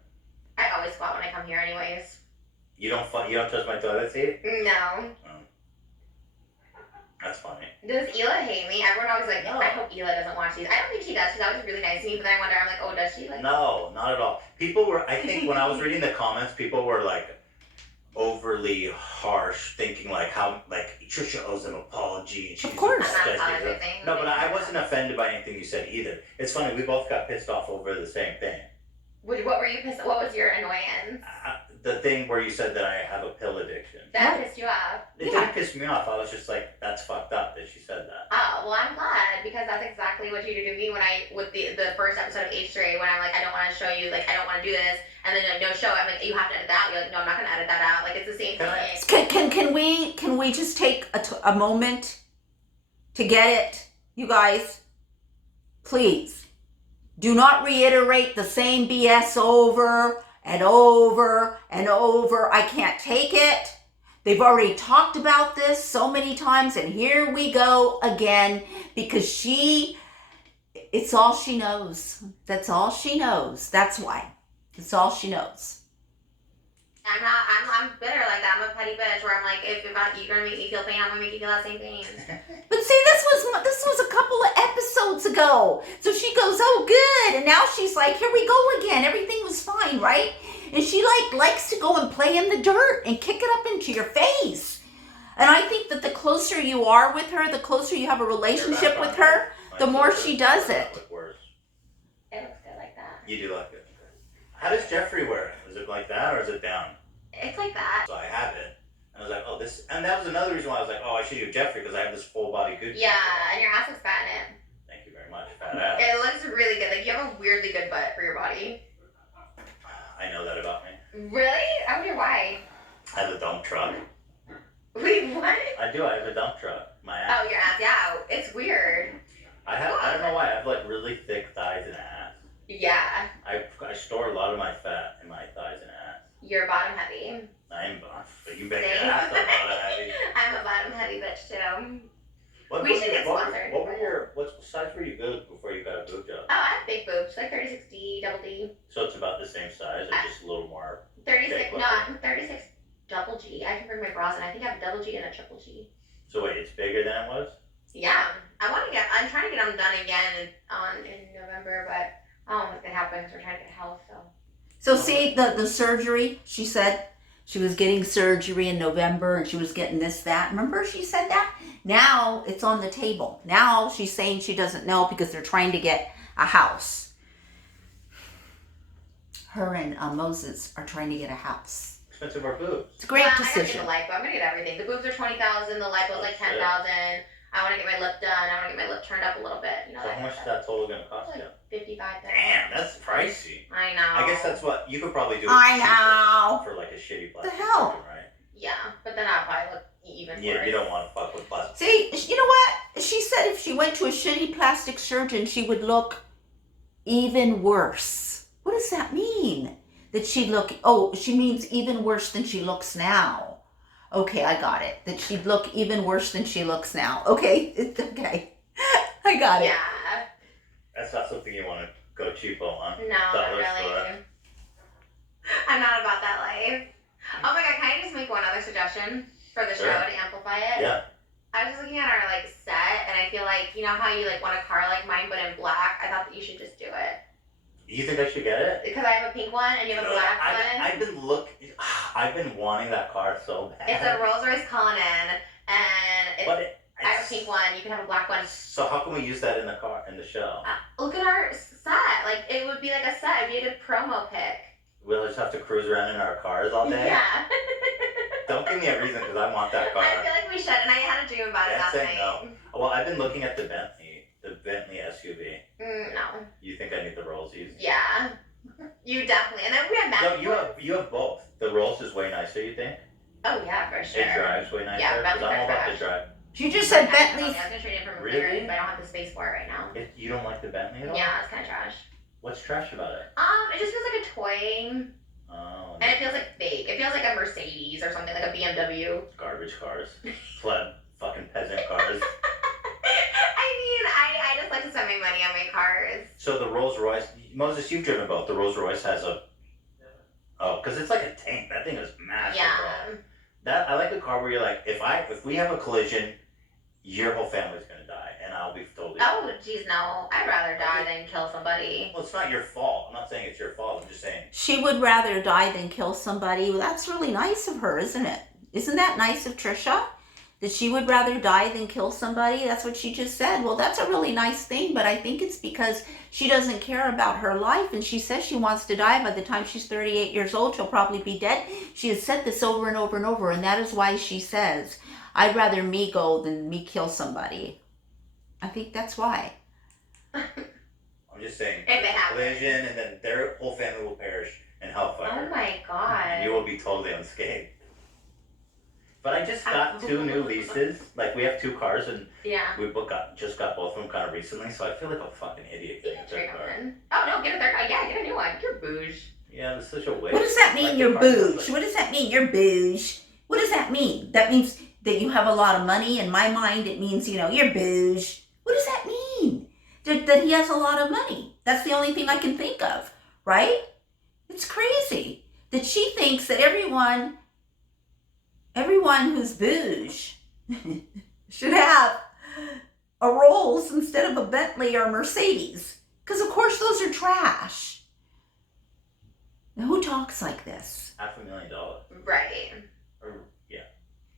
I always squat when I come here, anyways. You don't touch my toilet seat? No. That's funny. Does Hila hate me? Everyone always like, no. I hope Hila doesn't watch these. I don't think she does. She's always really nice to me, but then I wonder, I'm like, oh, does she? Like, no, not at all. People were, I think when I was reading the comments, people were like overly harsh, thinking like how, like, Trisha owes an apology. And she's of course. No, but I wasn't offended by anything you said either. It's funny, we both got pissed off over the same thing. What were you pissed? What was your annoyance? The thing where you said that I have a pill addiction. That pissed you off? It didn't piss me off. I was just like, that's fucked up that she said that. Oh, well, I'm glad because that's exactly what you did to me when with the first episode of H3 when I'm like, I don't want to show you, like, I don't want to do this. And then like, no, show it. I'm like, you have to edit that out. You're like, no, I'm not going to edit that out. Like, it's the same thing. Can we just take a moment to get it, you guys? Please. Do not reiterate the same BS over and over and over. I can't take it. They've already talked about this so many times, and here we go again because it's all she knows. That's all she knows. That's why. That's all she knows. I'm bitter like that. I'm a petty bitch where I'm like, if you're gonna make me feel pain, I'm gonna make you feel that same pain. But see, this was a couple of episodes ago. So she goes, oh good, and now she's like, here we go again. Everything was fine, right? And she likes to go and play in the dirt and kick it up into your face. And I think that the closer you are with her, the closer you have a relationship with her, the more she does it. It looks good like that. You do like it. How does Jeffrey wear it? Is it like that or is it down? It's like that. So I have it. And I was like, oh, this. And that was another reason why I was like, oh, I should do Jeffrey because I have this full body Gucci. Yeah, and your ass looks fat in it. Thank you very much. Fat ass. It looks really good. Like, you have a weirdly good butt for your body. I know that about me. Really? I wonder why. I have a dump truck. Wait, what? I do. I have a dump truck. My ass. Oh, your ass. Yeah, it's weird. I don't know why. I have like really thick thighs and ass. Yeah. I store a lot of my fat in my thighs and ass. You're bottom heavy. I am, but you bet your ass I'm bottom heavy. I'm a bottom heavy bitch too. We should get sponsored. What size were you good before you got a boob job? Oh, I have big boobs, like 36D, double D. So it's about the same size, or just a little more? 36, no, I'm 36 double G. I can bring my bras in. I think I have a double G and a triple G. So wait, it's bigger than it was? Yeah, I'm trying to get them done again in November, but I don't know what's gonna happen because we're trying to get health, so. So see, the surgery, she said she was getting surgery in November and she was getting this, that. Remember she said that? Now it's on the table. Now she's saying she doesn't know because they're trying to get a house. Her and Moses are trying to get a house. Expensive are boobs. It's a great I decision. gotta get the lipo. I'm gonna get everything. The boobs are $20,000. The lipo's like $10,000. I want to get my lip done. I want to get my lip turned up a little bit. You know. So how much is that total gonna cost you? $55,000. Damn, that's pricey. I know. I guess that's what you could probably do. I know. For like a shitty plastic The hell? surgeon, right? Yeah, but then I'll probably look even worse. Yeah, you don't want to fuck with plastic. See, you know what? She said if she went to a shitty plastic surgeon, she would look even worse. What does that mean? That she'd look, she means even worse than she looks now. Okay, I got it. That she'd look even worse than she looks now. Okay, okay. I got it. Yeah. That's not something you want to go cheapo on. No, not Dollar really. store. I'm not about that life. Oh my god, can I just make one other suggestion for the show Sure. to amplify it? Yeah. I was just looking at our set, and I feel like, you know how you want a car like mine but in black? I thought that you should just do it. You think I should get it? Because I have a pink one and you have a black one. I've been wanting that car so bad. It's a Rolls Royce Cullinan, and I have a pink one. You can have a black one. So how can we use that in the show? Look at our set. It would be like a set. It'd be a good promo pic. We'll just have to cruise around in our cars all day? Yeah. Don't give me a reason because I want that car. I feel like we should, and I had a dream about it last night. No. Well, I've been looking at the Bentley SUV. No. You think I need the Rollsies? Yeah. You definitely. And then we have Matt. No, you have both. The Rolls is way nicer, you think? Oh yeah, for sure. It drives way nicer. Yeah, because I'm all about Bentley the drive. You just said I Bentley. was gonna trade it for a Really? McLaren, but I don't have the space for it right now. You don't like the Bentley at all? Yeah, it's kind of trash. What's trash about it? It just feels like a toy, Oh. and it feels like fake. It feels like a Mercedes or something, like a BMW. Garbage cars. Pleb fucking peasant cars. I just like to spend my money on my cars. So the Rolls Royce, Moses, you've driven both. The Rolls Royce has because it's like a tank. That thing is massive, Yeah. bro. I like a car where you're like, if we have a collision, your whole family's gonna die, and I'll be totally. Oh, geez, no. I'd rather die than kill somebody. Well, it's not your fault. I'm not saying it's your fault. I'm just saying. She would rather die than kill somebody. Well, that's really nice of her, isn't it? Isn't that nice of Trisha? That she would rather die than kill somebody? That's what she just said. Well, that's a really nice thing, but I think it's because she doesn't care about her life, and she says she wants to die. By the time she's 38 years old, she'll probably be dead. She has said this over and over and over, and that is why she says, I'd rather me go than me kill somebody. I think that's why. I'm just saying. If it happens. Collision, and then their whole family will perish in hellfire. Oh my god. And you will be totally unscathed. But I just got 2 new leases. Like, we have 2 cars, and Yeah. we just got both of them kind of recently, so I feel like a fucking idiot You getting can a trade third car. them in. Oh no, get a third. Yeah, get a new one. You're bouge. Yeah, it's such a waste. What does that mean, Like, you're the car feels bouge? What does that mean, you're bouge? What does that mean? That means that you have a lot of money. In my mind, it means, you're bouge. What does that mean? That he has a lot of money. That's the only thing I can think of, right? It's crazy that she thinks that everyone who's bouge should have a Rolls instead of a Bentley or a Mercedes. Because, of course, those are trash. Who talks like this? $500,000. Right. Or, yeah.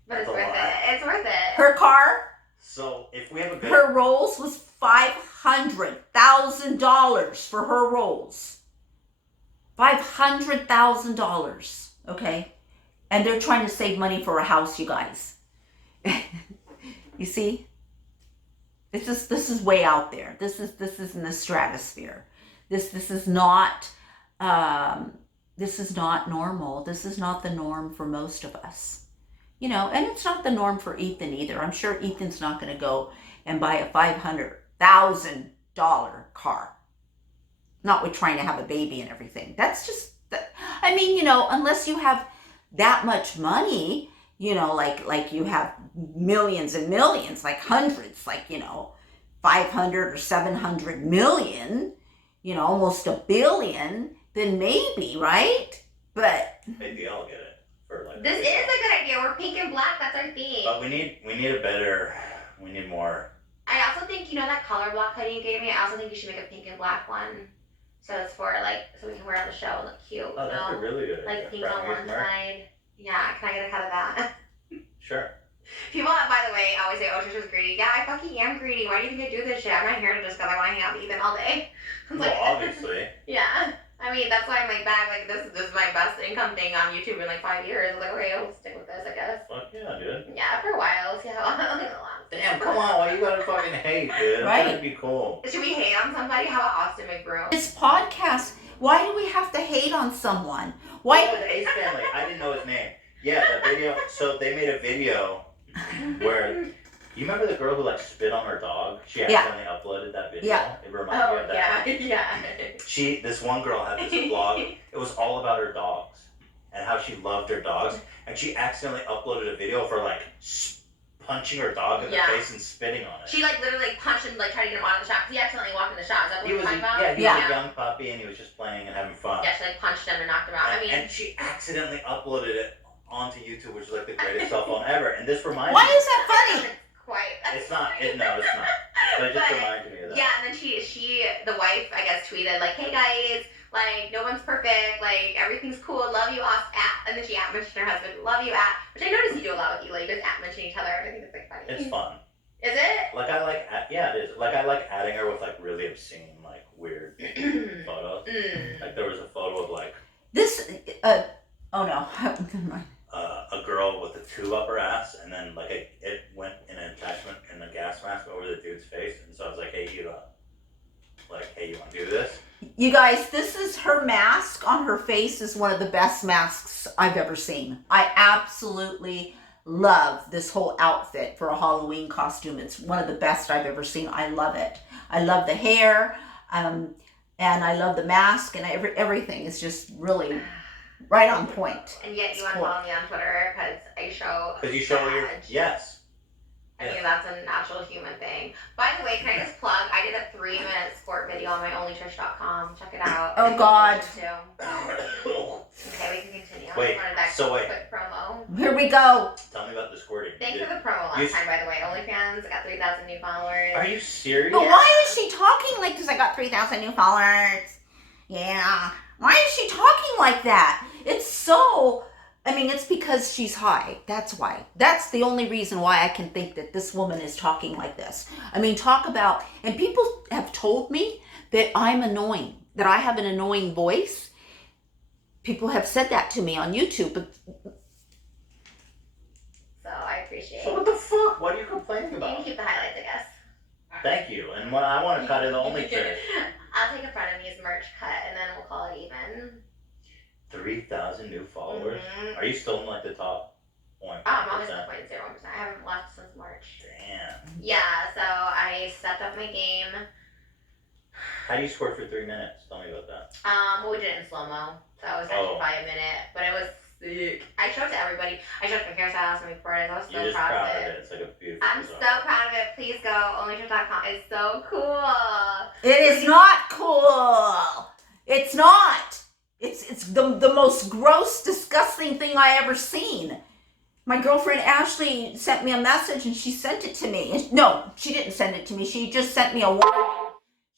But it's That's a worth lot. it. It's worth it. Her car, So if we have a good... her Rolls was $500,000 for her Rolls. $500,000, okay? And they're trying to save money for a house, you guys. You see? This is way out there. This is in the stratosphere. This is not normal. This is not the norm for most of us. You know, and it's not the norm for Ethan either. I'm sure Ethan's not going to go and buy a $500,000 car. Not with trying to have a baby and everything. That's just, I mean, you know, unless you have that much money, you know, like you have millions and millions, like hundreds, like, you know, 500 or 700 million, you know, almost $1 billion, then maybe, right? But Maybe I'll get it for like... This is a good idea. We're pink and black. That's our theme. But we need more. I also think, you know, that color block hoodie you gave me, I also think you should make a pink and black one. So it's for like, so we can wear on the show and look cute. Oh, that's a really good idea. Like pink on one side. Yeah, can I get a cut of that? Sure. People, by the way, always say, oh, Trisha's greedy. Yeah, I fucking am greedy. Why do you think I do this shit? I'm not here to just because I want to hang out with Ethan all day. Well, obviously. Yeah. I mean, that's why I'm like back, like this is my best income thing on YouTube in like 5 years. I was like, okay, I'll stick with this, I guess. Fuck yeah, dude. Yeah, for a while. See how Damn, come on, why you gotta fucking hate, dude? I'm Right. trying to be cool. Should we hate on somebody? How about Austin McBroom? this podcast, why do we have to hate on someone? Oh, Why? the Ace Family. I didn't know his name. Yeah, that video. So they made a video where, you remember the girl who like spit on her dog? She Yeah. accidentally uploaded that video. Yeah. It reminded me Oh, of that. yeah. This one girl had this vlog. It was all about her dogs and how she loved her dogs. And she accidentally uploaded a video for like punching her dog in the Yeah. face and spitting on it. She like literally like punched him, like tried to get him out of the shot because he accidentally walked in the shot. Is that what He you're was, talking about? he was a young puppy and he was just playing and having fun. Yeah, she like punched him and knocked him out. I mean, And she accidentally uploaded it onto YouTube, which is like the greatest cell phone ever. And this reminds Why me. is that funny? quite. It's not. No, it's not. But it just reminded me of that. Yeah, and then she, the wife, I guess, tweeted like, "Hey guys, like no one's perfect, like everything's cool, love you, and then she mentioned her husband, love you, which I noticed you do a lot with you, like just mention each other. I think it's like funny. It's fun. Is it? Like I like. Yeah, it is. Like I like adding her with like really obscene, like weird photos. Like there was a photo of like This, oh no, never mind. a girl with a tube up her ass, and then like it went in an attachment in the gas mask over the dude's face, and so I was like, hey, you want to do this? You guys, this is her mask on her face is one of the best masks I've ever seen. I absolutely love this whole outfit for a Halloween costume. It's one of the best I've ever seen. I love it. I love the hair, and I love the mask, and everything is just really right on point. And yet you It's want to cool. follow me on Twitter because I show. Because you show your badge. yes. I mean, that's a natural human thing. By the way, can I just plug? I did a 3-minute sport video on my onlytrish.com. Check it out. Oh, God. Okay, we can continue. Wait, I wanted that so wait. quick promo. Here we go. Tell me about the squirting. Thanks for the promo last time, by the way. OnlyFans got 3,000 new followers. Are you serious? But why is she talking like this? I got 3,000 new followers. Yeah. Why is she talking like that? It's so... I mean, it's because she's high. That's why. That's the only reason why I can think that this woman is talking like this. I mean, talk about... And people have told me that I'm annoying, that I have an annoying voice. People have said that to me on YouTube, but... So I appreciate So it. what the fuck? What are you complaining You can about? keep the highlights, I guess. Thank you. And when I want to cut it only trish. I'll take a front of me's merch cut and then we'll call it even. 3,000 new followers. Mhm. Are you still in like the top 1%? I'm almost at 0.01%. I haven't left since March. Damn. Yeah, so I stepped up my game. How do you squirt for 3 minutes? Tell me about that. Well, we did it in slow-mo. So it was actually by a minute. But it was sick. I showed it to everybody. I showed it to my hairstylist and my reporters. I was so You're just proud proud of of it. it. It's like a beautiful I'm design. so proud of it. Please go. Onlytrish.com. It's so cool. It is not cool. It's not. It's the most gross, disgusting thing I ever seen. My girlfriend Ashley sent me a message and she sent it to me. No, she didn't send it to me. She just sent me a warning.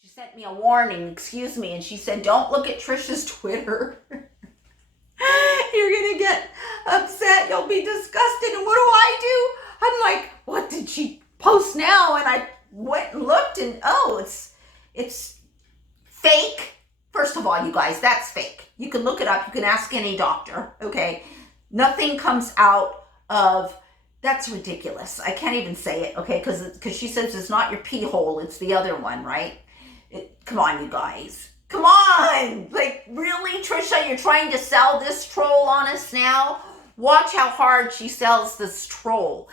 She sent me a warning, excuse me, and she said, don't look at Trisha's Twitter. gonna get upset. You'll be disgusted. And what do? I'm like, what did she post now? And I went and looked, and oh, it's fake. First of all, you guys, that's fake. You can look it up. You can ask any doctor. Okay, nothing comes out of. That's ridiculous. I can't even say it. Okay, because she says it's not your pee hole. It's the other one, right? Come on, you guys. Come on! Like, really, Trisha? You're trying to sell this troll on us now? Watch how hard she sells this troll.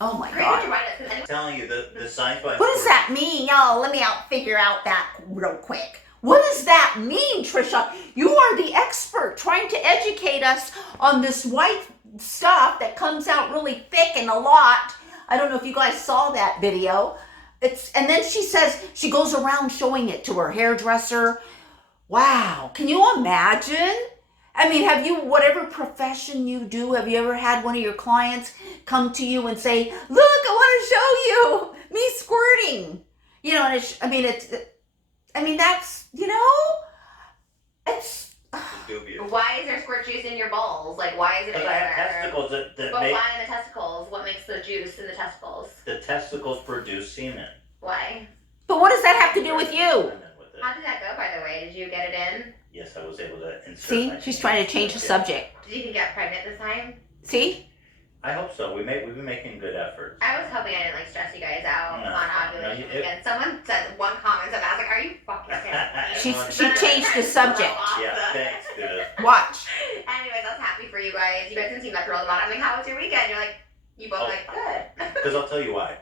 Oh my God. I'm telling you, the science behind What does that mean? Y'all, let me figure out that real quick. What does that mean, Trisha? You are the expert trying to educate us on this white stuff that comes out really thick and a lot. I don't know if you guys saw that video. And then she says she goes around showing it to her hairdresser. Wow, can you imagine? I mean, have you, whatever profession you do, have you ever had one of your clients come to you and say, look, I want to show you me squirting? You know, and that's, it's dubious. Why is there squirt juice in your balls? Like, why is it Because I have everywhere? testicles that But make why in the testicles? What makes the juice in the testicles? the testicles produce semen. Why? but what does that have to do with you? How did that go, by the way? Did you get it in? Yes, I was able to insert. See, my she's penis. trying to change the subject. Did you get pregnant this time? See? I hope so. We've been making good efforts. I was hoping I didn't stress you guys out No, on ovulation no, weekend. Someone said one comment and I was like, "Are you fucking kidding me?" She changed the subject. Yeah, thanks, dude. Watch. Anyways, I was happy for you guys. You guys didn't seem that thrilled about it. I'm like, "How was your weekend?" You're like, you both like, "Good." Because I'll tell you why.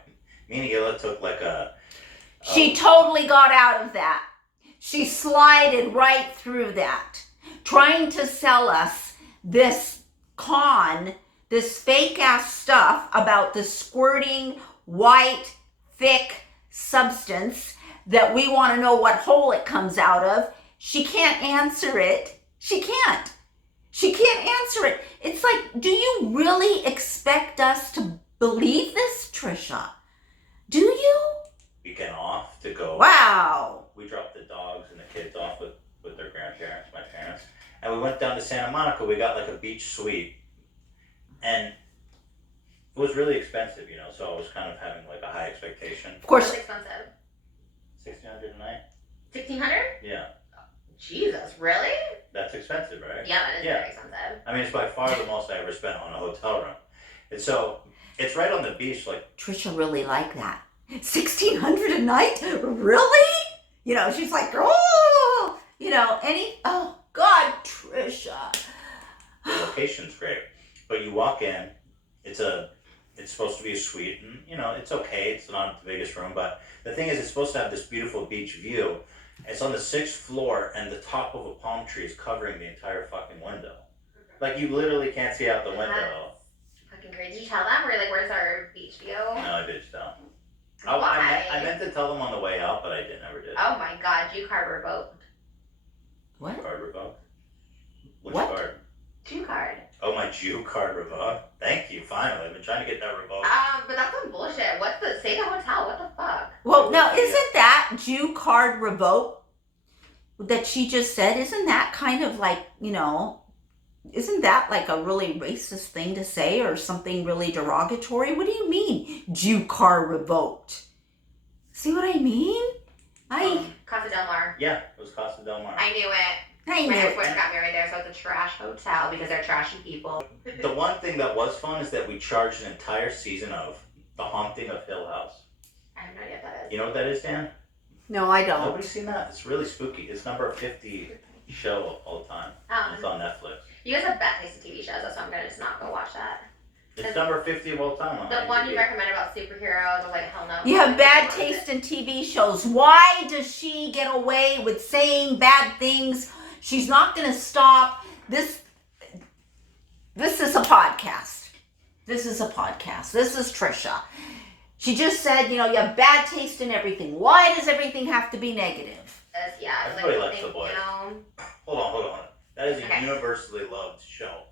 Me and Hila took like a. She totally got out of that. She slided right through that, trying to sell us this fake ass stuff about the squirting white thick substance that we want to know what hole it comes out of. She can't answer it. She can't answer it. It's like, do you really expect us to believe this, Trisha? Do you? Weekend off to go. Wow. We dropped the dogs and the kids off with their grandparents, my parents, and we went down to Santa Monica. We got like a beach suite, and it was really expensive, so I was kind of having like a high expectation. Of course. What's expensive? $1,600 a night. 1,600? Yeah. Jesus, really? That's expensive, right? Yeah, that is Yeah. very expensive. I mean, it's by far the most I ever spent on a hotel room, and so it's right on the beach. Like Trisha really liked that. 1,600 a night? Really? She's like, oh, oh God, Trisha. the location's great, but you walk in, it's supposed to be a suite, and it's okay. It's not the biggest room, but the thing is, it's supposed to have this beautiful beach view. It's on the 6th floor, and the top of a palm tree is covering the entire fucking window. Like, you literally can't see out the window. Fucking great. Did you tell them? Were you like, where's our beach view? No, I bitched out. Why? I meant to tell them on the way out, but I never did. Oh my God, Jew card revoked. What? Card revoked? Which What? card? Jew card. Oh, my Jew card revoked? Thank you, finally. I've been trying to get that revoked. But that's some bullshit. Say the hotel, what the fuck? Well, now, isn't that Jew card revoke that she just said? Isn't that kind of like, isn't that like a really racist thing to say or something really derogatory? What do you mean, Jew card revoked? See what I mean? Casa Del Mar. Yeah, it was Casa Del Mar. I knew it. I My knew ex-boyfriend it. got married there, so it's a trash hotel because they're trashy people. The one thing that was fun is that we charged an entire season of The Haunting of Hill House. I have no idea what that is. You know what that is, Dan? No, I don't. Nobody's seen that? It's really spooky. It's number 50 show of all time. It's on Netflix. You guys have bad taste in TV shows, so I'm gonna just not go watch that. It's number 50 of all time on The IMDb. one you recommend about superheroes, I was like, hell no. You have bad taste in TV shows. Why does she get away with saying bad things? She's not going to stop. This is a podcast. This is a podcast. This is Trisha. She just said, you have bad taste in everything. Why does everything have to be negative? Yeah, I was Everybody like, likes The Boys. you know. Hold on. That is a Okay. universally loved show.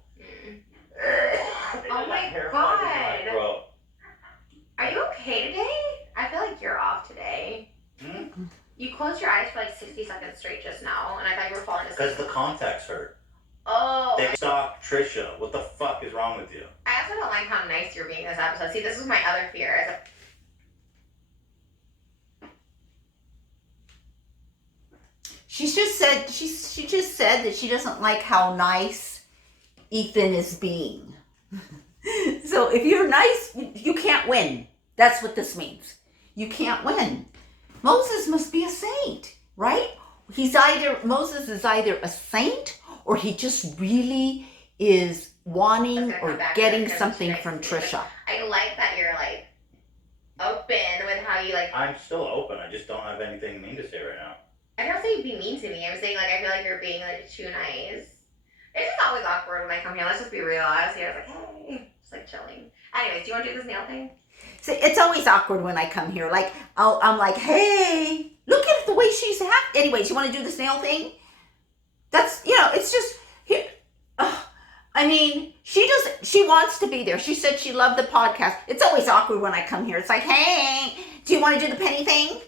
Oh my God. Are you okay today? I feel like you're off today. You closed your eyes for like 60 seconds straight just now, and I thought you were falling asleep. Because the contacts hurt. Oh. They stalk Trisha. What the fuck is wrong with you? I also don't like how nice you're being this episode. See, this is my other fear. She just said that she doesn't like how nice Ethan is being. So if you're nice, you can't win. That's what this means. You can't win. Moses must be a saint, right? Moses is either a saint or he just really is wanting or getting something from Trisha. I like that you're like open with how you like. I'm still open. I just don't have anything mean to say right now. I don't say you'd be mean to me. I'm saying like I feel like you're being like too nice. It's just always awkward when I come here. Let's just be real. I was here, I was like, hey, just like chilling. Anyways, do you want to do this nail thing? See, it's always awkward when I come here. Like I'm like, hey, look at the way she's happy. Anyways, you want to do this nail thing? That's it's just here. I mean, she wants to be there. She said she loved the podcast. It's always awkward when I come here. It's like, hey, do you want to do the penny thing?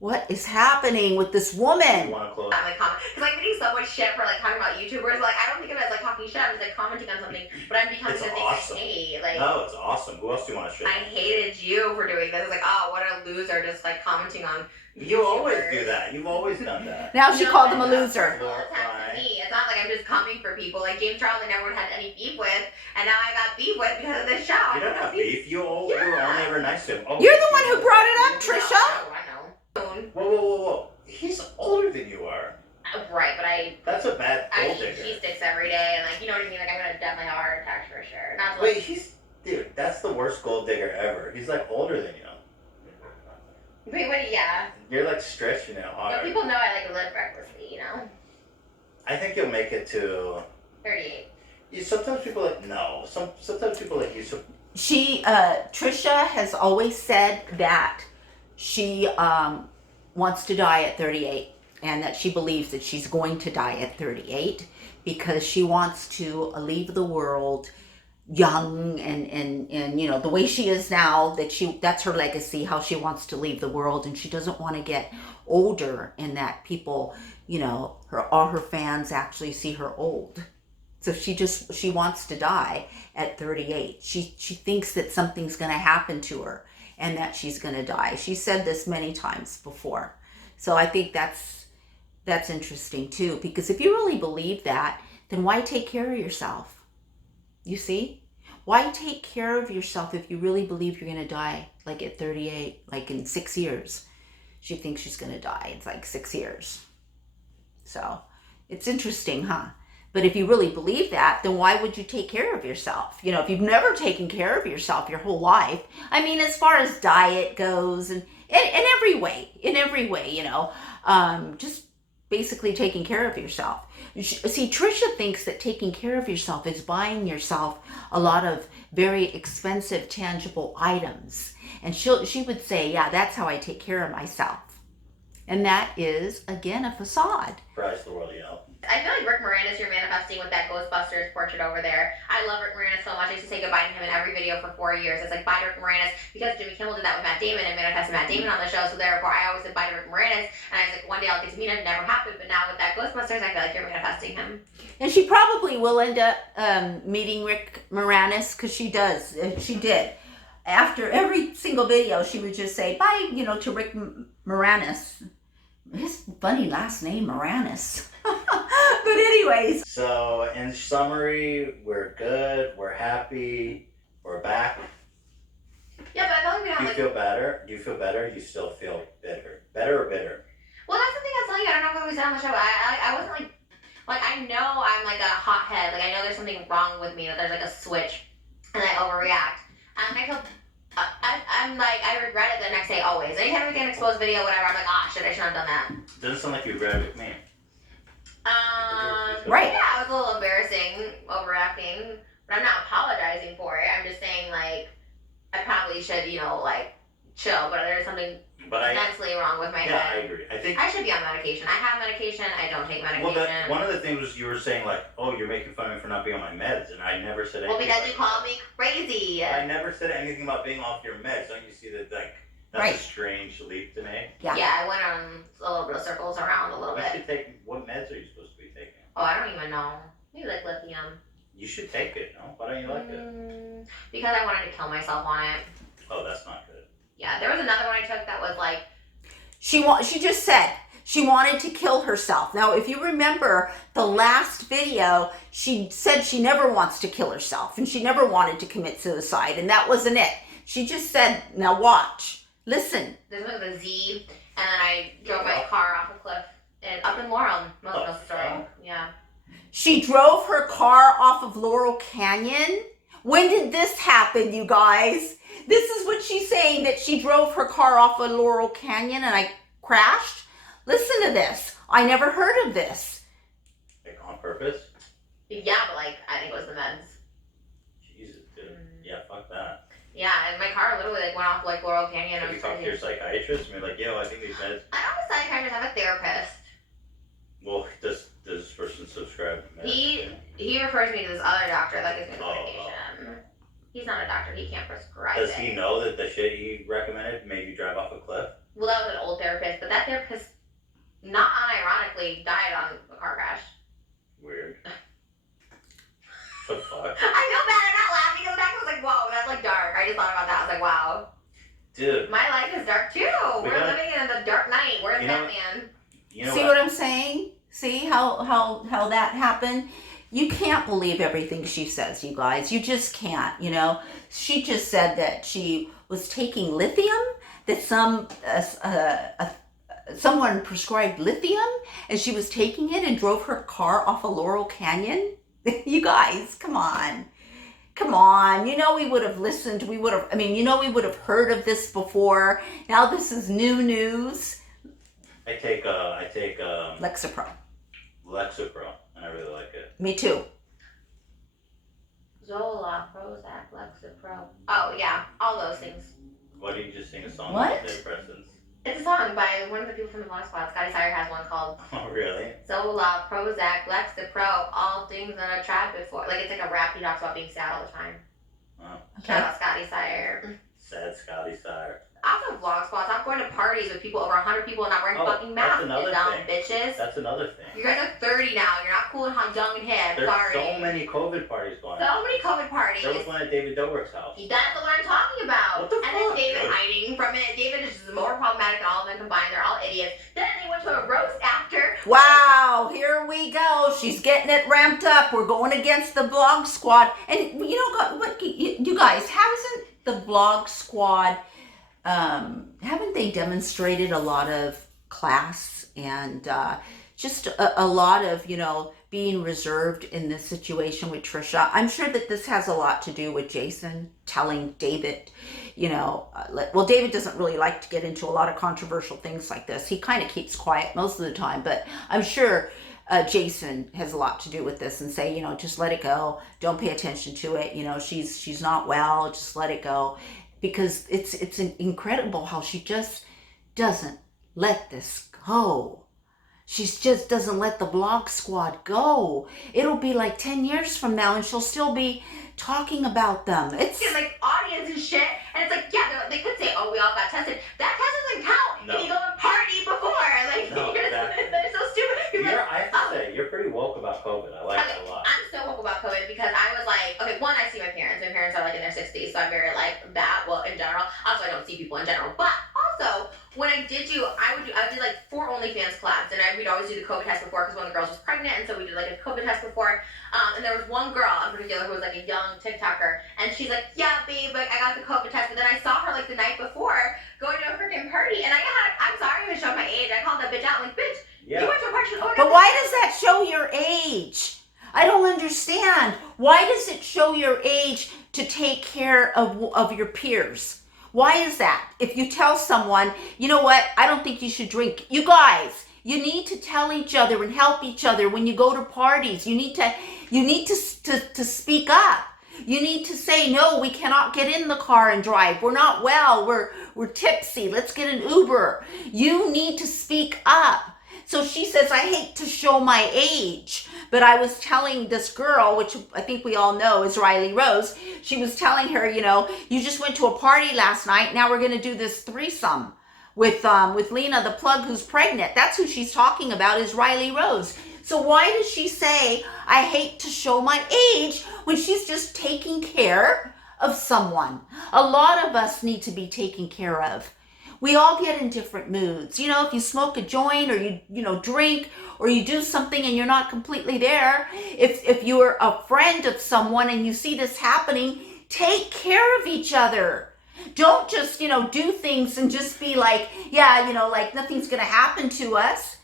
What is happening with this woman? You want to close? I'm like comment because I'm getting so much shit for like talking about YouTubers. Like I don't think of it as like talking shit. I'm just like commenting on something, but I'm becoming It's the thing awesome. I hate. Like No, it's awesome. Who else do you want to shit? I hated you for doing this. It's like, oh, what a loser, just like commenting on. You always do that. You've always done that. Now she No, called him a that's loser. personal attack to me. It's not like I'm just coming for people. Like James Charles, I never had any beef with, and now I got beef with because of this show. You don't have beef. You were only ever nice to him. Oh, You're the one who brought it up, Trisha. I know. Whoa. He's older than you are. Right, but That's a bad gold he digger. sticks every day, and like you know what I mean. Like I'm gonna definitely have a heart attack for sure. Not to, Wait, dude. That's the worst gold digger ever. He's like older than you. Wait, what? Yeah. You're like stretching it But hard. people know I like to live recklessly, you know. I think you'll make it to. 38. Sometimes people like no. Sometimes people like you. Trisha has always said that she wants to die at 38 and that she believes that she's going to die at 38 because she wants to leave the world young and the way she is now, that's her legacy, how she wants to leave the world, and she doesn't want to get older and that people, all her fans actually see her old. So she wants to die at 38. She thinks that something's going to happen to her and that she's going to die. She said this many times before. So I think that's interesting too, because if you really believe that, then why take care of yourself? You see? Why take care of yourself if you really believe you're going to die like at 38, like in 6 years? She thinks she's going to die. It's like 6 years. So it's interesting, huh? But if you really believe that, then why would you take care of yourself? If you've never taken care of yourself your whole life, I mean, as far as diet goes and in every way, just basically taking care of yourself. See, Trisha thinks that taking care of yourself is buying yourself a lot of very expensive, tangible items. And she would say, yeah, that's how I take care of myself. And that is, again, a facade. Surprise the world, I feel like Rick Moranis, you're manifesting with that Ghostbusters portrait over there. I love Rick Moranis so much. I used to say goodbye to him in every video for 4 years. It's like, bye to Rick Moranis, because Jimmy Kimmel did that with Matt Damon and manifested Matt Damon on the show, so therefore I always said bye to Rick Moranis, and I was like, one day I'll get to meet him. It never happened, but now with that Ghostbusters, I feel like you're manifesting him. And she probably will end up meeting Rick Moranis, because she does. She did. After every single video, she would just say bye, to Rick Moranis. His funny last name, Moranis. But anyways. So, in summary, we're good, we're happy, we're back. Yeah, but I feel like we don't Do you feel better? Do you feel better? You still feel bitter? Better or bitter? Well, that's the thing I was telling you. I don't know if we said on the show. I wasn't like I know I'm like a hothead. Like I know there's something wrong with me. That there's like a switch, and I overreact. And I feel. I'm like, I regret it the next day always. Anytime we get an exposed video, whatever, I'm like, shit, I shouldn't have done that. Doesn't sound like you regret it with me. Right. Yeah, it was a little embarrassing, overacting, but I'm not apologizing for it. I'm just saying, like, I probably should, chill, but there's something mentally wrong with my head. Yeah, I agree. I think I should be on medication. I have medication. I don't take medication. Well, one of the things was you were saying, like, oh, you're making fun of me for not being on my meds, and I never said anything. Well, because you called me crazy. I never said anything about being off your meds. Don't you see that, like, that's right. a strange leap to make? Yeah. Yeah, I went on a little bit of circles around a little bit. What meds are you supposed to be taking? Oh, I don't even know. Maybe like lithium. You should take it, no? Why don't you like it? Because I wanted to kill myself on it. Oh, that's not good. Yeah, there was another one I took that was like... She just said she wanted to kill herself. Now, if you remember the last video, she said she never wants to kill herself and she never wanted to commit suicide, and that wasn't it. She just said, now watch, listen. This was a Z, and then I drove my car off a cliff and up in Laurel. Most story. Yeah. She drove her car off of Laurel Canyon. When did this happen, you guys? This is what she's saying, that she drove her car off of Laurel Canyon and I crashed. Listen to this. I never heard of this. Like on purpose? Yeah, but like, I think it was the meds. Jesus, dude. Yeah, fuck that. Yeah, and my car literally like went off like Laurel Canyon. Have you talked to your psychiatrist and be like, yo, I think these meds... I don't have a psychiatrist, I have a therapist. Well, does this person subscribe to meds? He refers me to this other doctor that gives me the medication. He's not a doctor, he can't prescribe it. Does he know that the shit he recommended made you drive off a cliff? Well, that was an old therapist, but that therapist, not unironically, died on a car crash. Weird. The fuck? I feel bad, I'm not laughing because back I was like, whoa, that's like dark. I just thought about that, I was like, wow. Dude. My life is dark too. We're living in the dark night. Where's Batman? See what I'm saying? See how that happened? You can't believe everything she says, you guys. You just can't, you know. She just said that she was taking lithium, that someone prescribed lithium, and she was taking it and drove her car off of Laurel Canyon. You guys, come on. Come on. You know we would have listened. We would have heard of this before. Now this is new news. I take Lexapro. Lexapro, and I really like it. Me too. Zola, Prozac, Lexapro. Oh yeah, all those things. Why do you just sing a song What? about antidepressants? It's a song by one of the people from the Vlog Squad. Scotty Sire has one called Oh, really? Zola, Prozac, Lexapro, all things that I've tried before. Like it's like a rap he talks about being sad all the time. Oh. Shout out Scotty Sire. Sad Scotty Sire. Also vlog spots. I'm going to parties with people over 100 people and not wearing fucking that's masks. another You dumb thing. bitches. That's another thing. You guys are 30 now. You're not cool and young and hip. There's Sorry. so many COVID parties going on. So many COVID parties. There was one at David Dobrik's house. That's what I'm talking about. What the and fuck, then David dude? hiding from it. David is just more problematic than all of them combined. They're all idiots. Then they went to a roast after. Wow, here we go. She's getting it ramped up. We're going against the Vlog Squad. And you know what, you guys, hasn't the Vlog Squad, haven't they demonstrated a lot of class and just a lot of, you know, being reserved in this situation with Trisha? I'm sure that this has a lot to do with Jason telling David, you know, well, David doesn't really like to get into a lot of controversial things like this. He kind of keeps quiet most of the time, but I'm sure Jason has a lot to do with this and say, you know, just let it go. Don't pay attention to it. You know, she's not well. Just let it go. Because it's incredible how she just doesn't let this go. She just doesn't let the Vlog Squad go. It'll be like 10 years from now and she'll still be talking about them. It's like audience and shit. And it's like, yeah, they could say, oh, we all got tested. That test doesn't count. No. You go and party before. Like, No, exactly. they're so stupid. I have to say, you're pretty woke about COVID. I like it a lot. I'm so woke about COVID because I was like, okay, one, I see my parents. My parents are like in their 60s, so I'm very like that. Well, in general. Also, I don't see people in general. But also, when I did like 4 OnlyFans collabs, and we'd always do the COVID test before because one of the girls was pregnant, and so we did like a COVID test before. And there was one girl in particular who was like a young TikToker, and she's like, yeah, babe, like I got the COVID test, but then I saw her like the night before going to a freaking party, and I'm sorry to show my age. I called that bitch out, like, bitch, you went to a party. But why does that show your age? I don't understand. Why does it show your age to take care of your peers? Why is that? If you tell someone, you know what, I don't think you should drink. You guys, you need to tell each other and help each other when you go to parties. You need to speak up. You need to say, no, we cannot get in the car and drive. We're not well. We're tipsy. Let's get an Uber. You need to speak up. So she says, I hate to show my age, but I was telling this girl, which I think we all know is Riley Rose, she was telling her, you know, you just went to a party last night. Now we're going to do this threesome with Lena, the plug who's pregnant. That's who she's talking about, is Riley Rose. So why does she say, I hate to show my age, when she's just taking care of someone? A lot of us need to be taken care of. We all get in different moods. You know, if you smoke a joint or you drink or you do something and you're not completely there, if you're a friend of someone and you see this happening, take care of each other. Don't just, do things and just be like, yeah, like nothing's going to happen to us.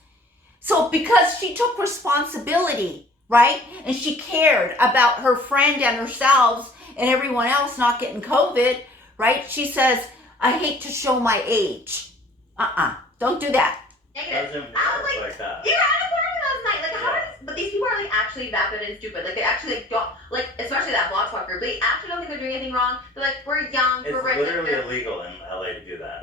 So because she took responsibility, right? And she cared about her friend and herself and everyone else not getting COVID, right? She says, I hate to show my age. Don't do that. Doesn't I was work like, like that. yeah, I was wondering last night, like, how is, but these people are like actually vapid and stupid. Like, they actually like, don't, like, especially that blog talk group, they actually don't think they're doing anything wrong. They're like, we're young, It's we're rich. literally like, illegal in LA to do that.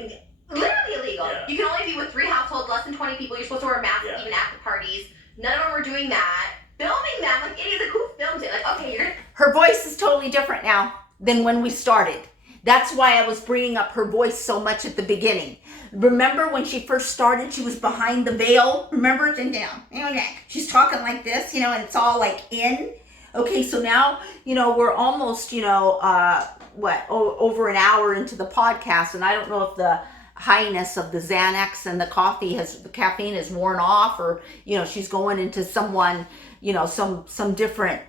literally illegal. Yeah. You can only be with 3 households, less than 20 people. You're supposed to wear masks even at the parties. None of them were doing that. Filming them like idiots. Like, who films it? Like, okay, you're gonna. Her voice is totally different now than when we started. That's why I was bringing up her voice so much at the beginning. Remember when she first started, she was behind the veil? Remember? And down. She's talking like this, and it's all like in. Okay, so now, we're almost, over an hour into the podcast, and I don't know if the highness of the Xanax and the caffeine has worn off, or, she's going into someone, some different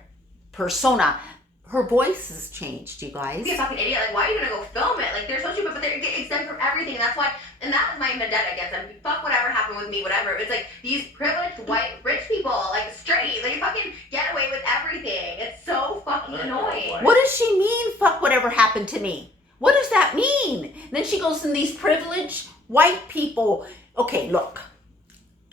persona. Her voice has changed, you guys. You're a fucking idiot. Like, why are you gonna go film it? Like, they're so stupid, but they're exempt from everything. That's why, and that was my vendetta against them. Fuck whatever happened with me, whatever. It's like these privileged white rich people, like straight, like fucking get away with everything. It's so fucking annoying. What does she mean? Fuck whatever happened to me. What does that mean? And then she goes in these privileged white people. Okay, look,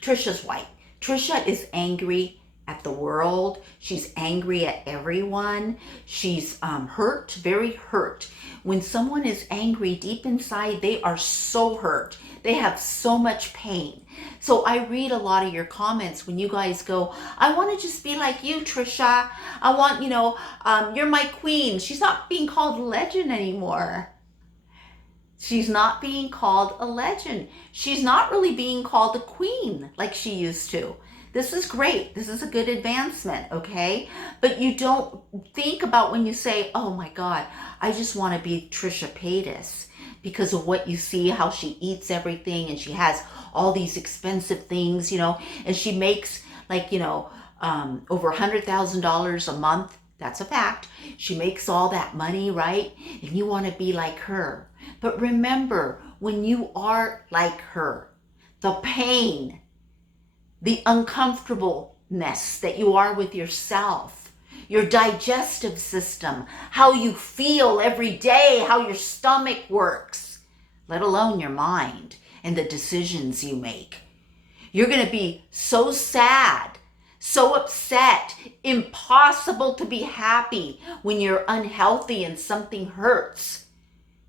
Trisha's white. Trisha is angry at the world. She's angry at everyone. She's hurt, very hurt. When someone is angry deep inside, they are so hurt. They have so much pain. So I read a lot of your comments when you guys go, I want to just be like you, Trisha. I want, you're my queen. She's not being called legend anymore. She's not being called a legend. She's not really being called a queen like she used to. This is great. This is a good advancement, okay? But you don't think about when you say, oh my God, I just want to be Trisha Paytas because of what you see, how she eats everything, and she has all these expensive things, and she makes like, over $100,000 a month. That's a fact. She makes all that money, right? And you want to be like her. But remember, when you are like her, the pain, the uncomfortableness that you are with yourself, your digestive system, how you feel every day, how your stomach works, let alone your mind and the decisions you make. You're going to be so sad, so upset, impossible to be happy when you're unhealthy and something hurts.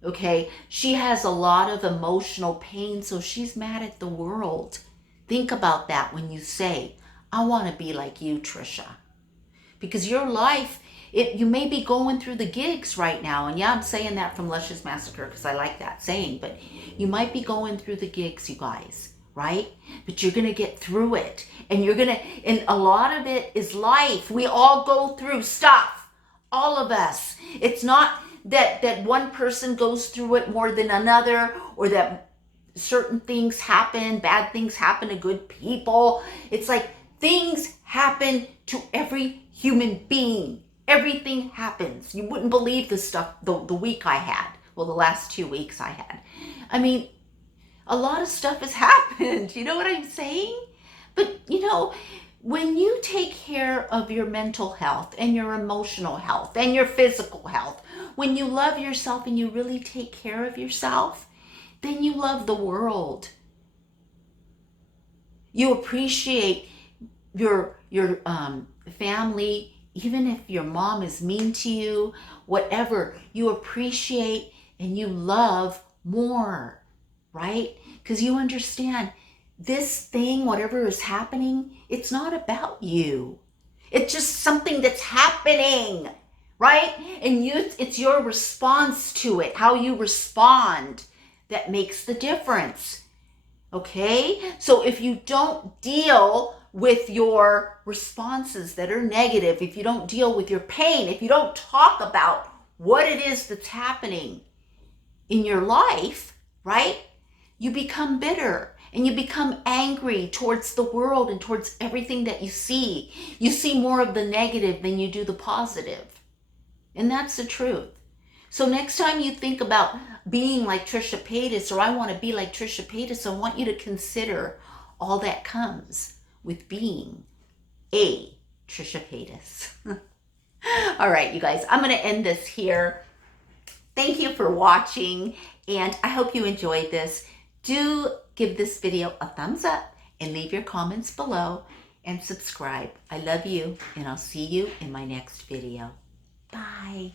Okay, she has a lot of emotional pain, so she's mad at the world. Think about that when you say, I want to be like you, Trisha. Because your life, you may be going through the gigs right now. And yeah, I'm saying that from Luscious Massacre because I like that saying. But you might be going through the gigs, you guys, right? But you're going to get through it. And and a lot of it is life. We all go through stuff. All of us. It's not that one person goes through it more than another, or that certain things happen, bad things happen to good people. It's like things happen to every human being. Everything happens. You wouldn't believe the stuff the week I had. Well, the last 2 weeks I had. I mean, a lot of stuff has happened. You know what I'm saying? But, when you take care of your mental health and your emotional health and your physical health, when you love yourself and you really take care of yourself, then you love the world. You appreciate your family, even if your mom is mean to you, whatever, you appreciate and you love more, right? Because you understand this thing, whatever is happening, it's not about you. It's just something that's happening, right? And it's your response to it, how you respond, that makes the difference. Okay? So if you don't deal with your responses that are negative, if you don't deal with your pain, if you don't talk about what it is that's happening in your life, right? You become bitter and you become angry towards the world and towards everything that you see. You see more of the negative than you do the positive. And that's the truth. So next time you think about being like Trisha Paytas, or I want to be like Trisha Paytas, I want you to consider all that comes with being a Trisha Paytas. All right, you guys, I'm going to end this here. Thank you for watching, and I hope you enjoyed this. Do give this video a thumbs up and leave your comments below and subscribe. I love you, and I'll see you in my next video. Bye.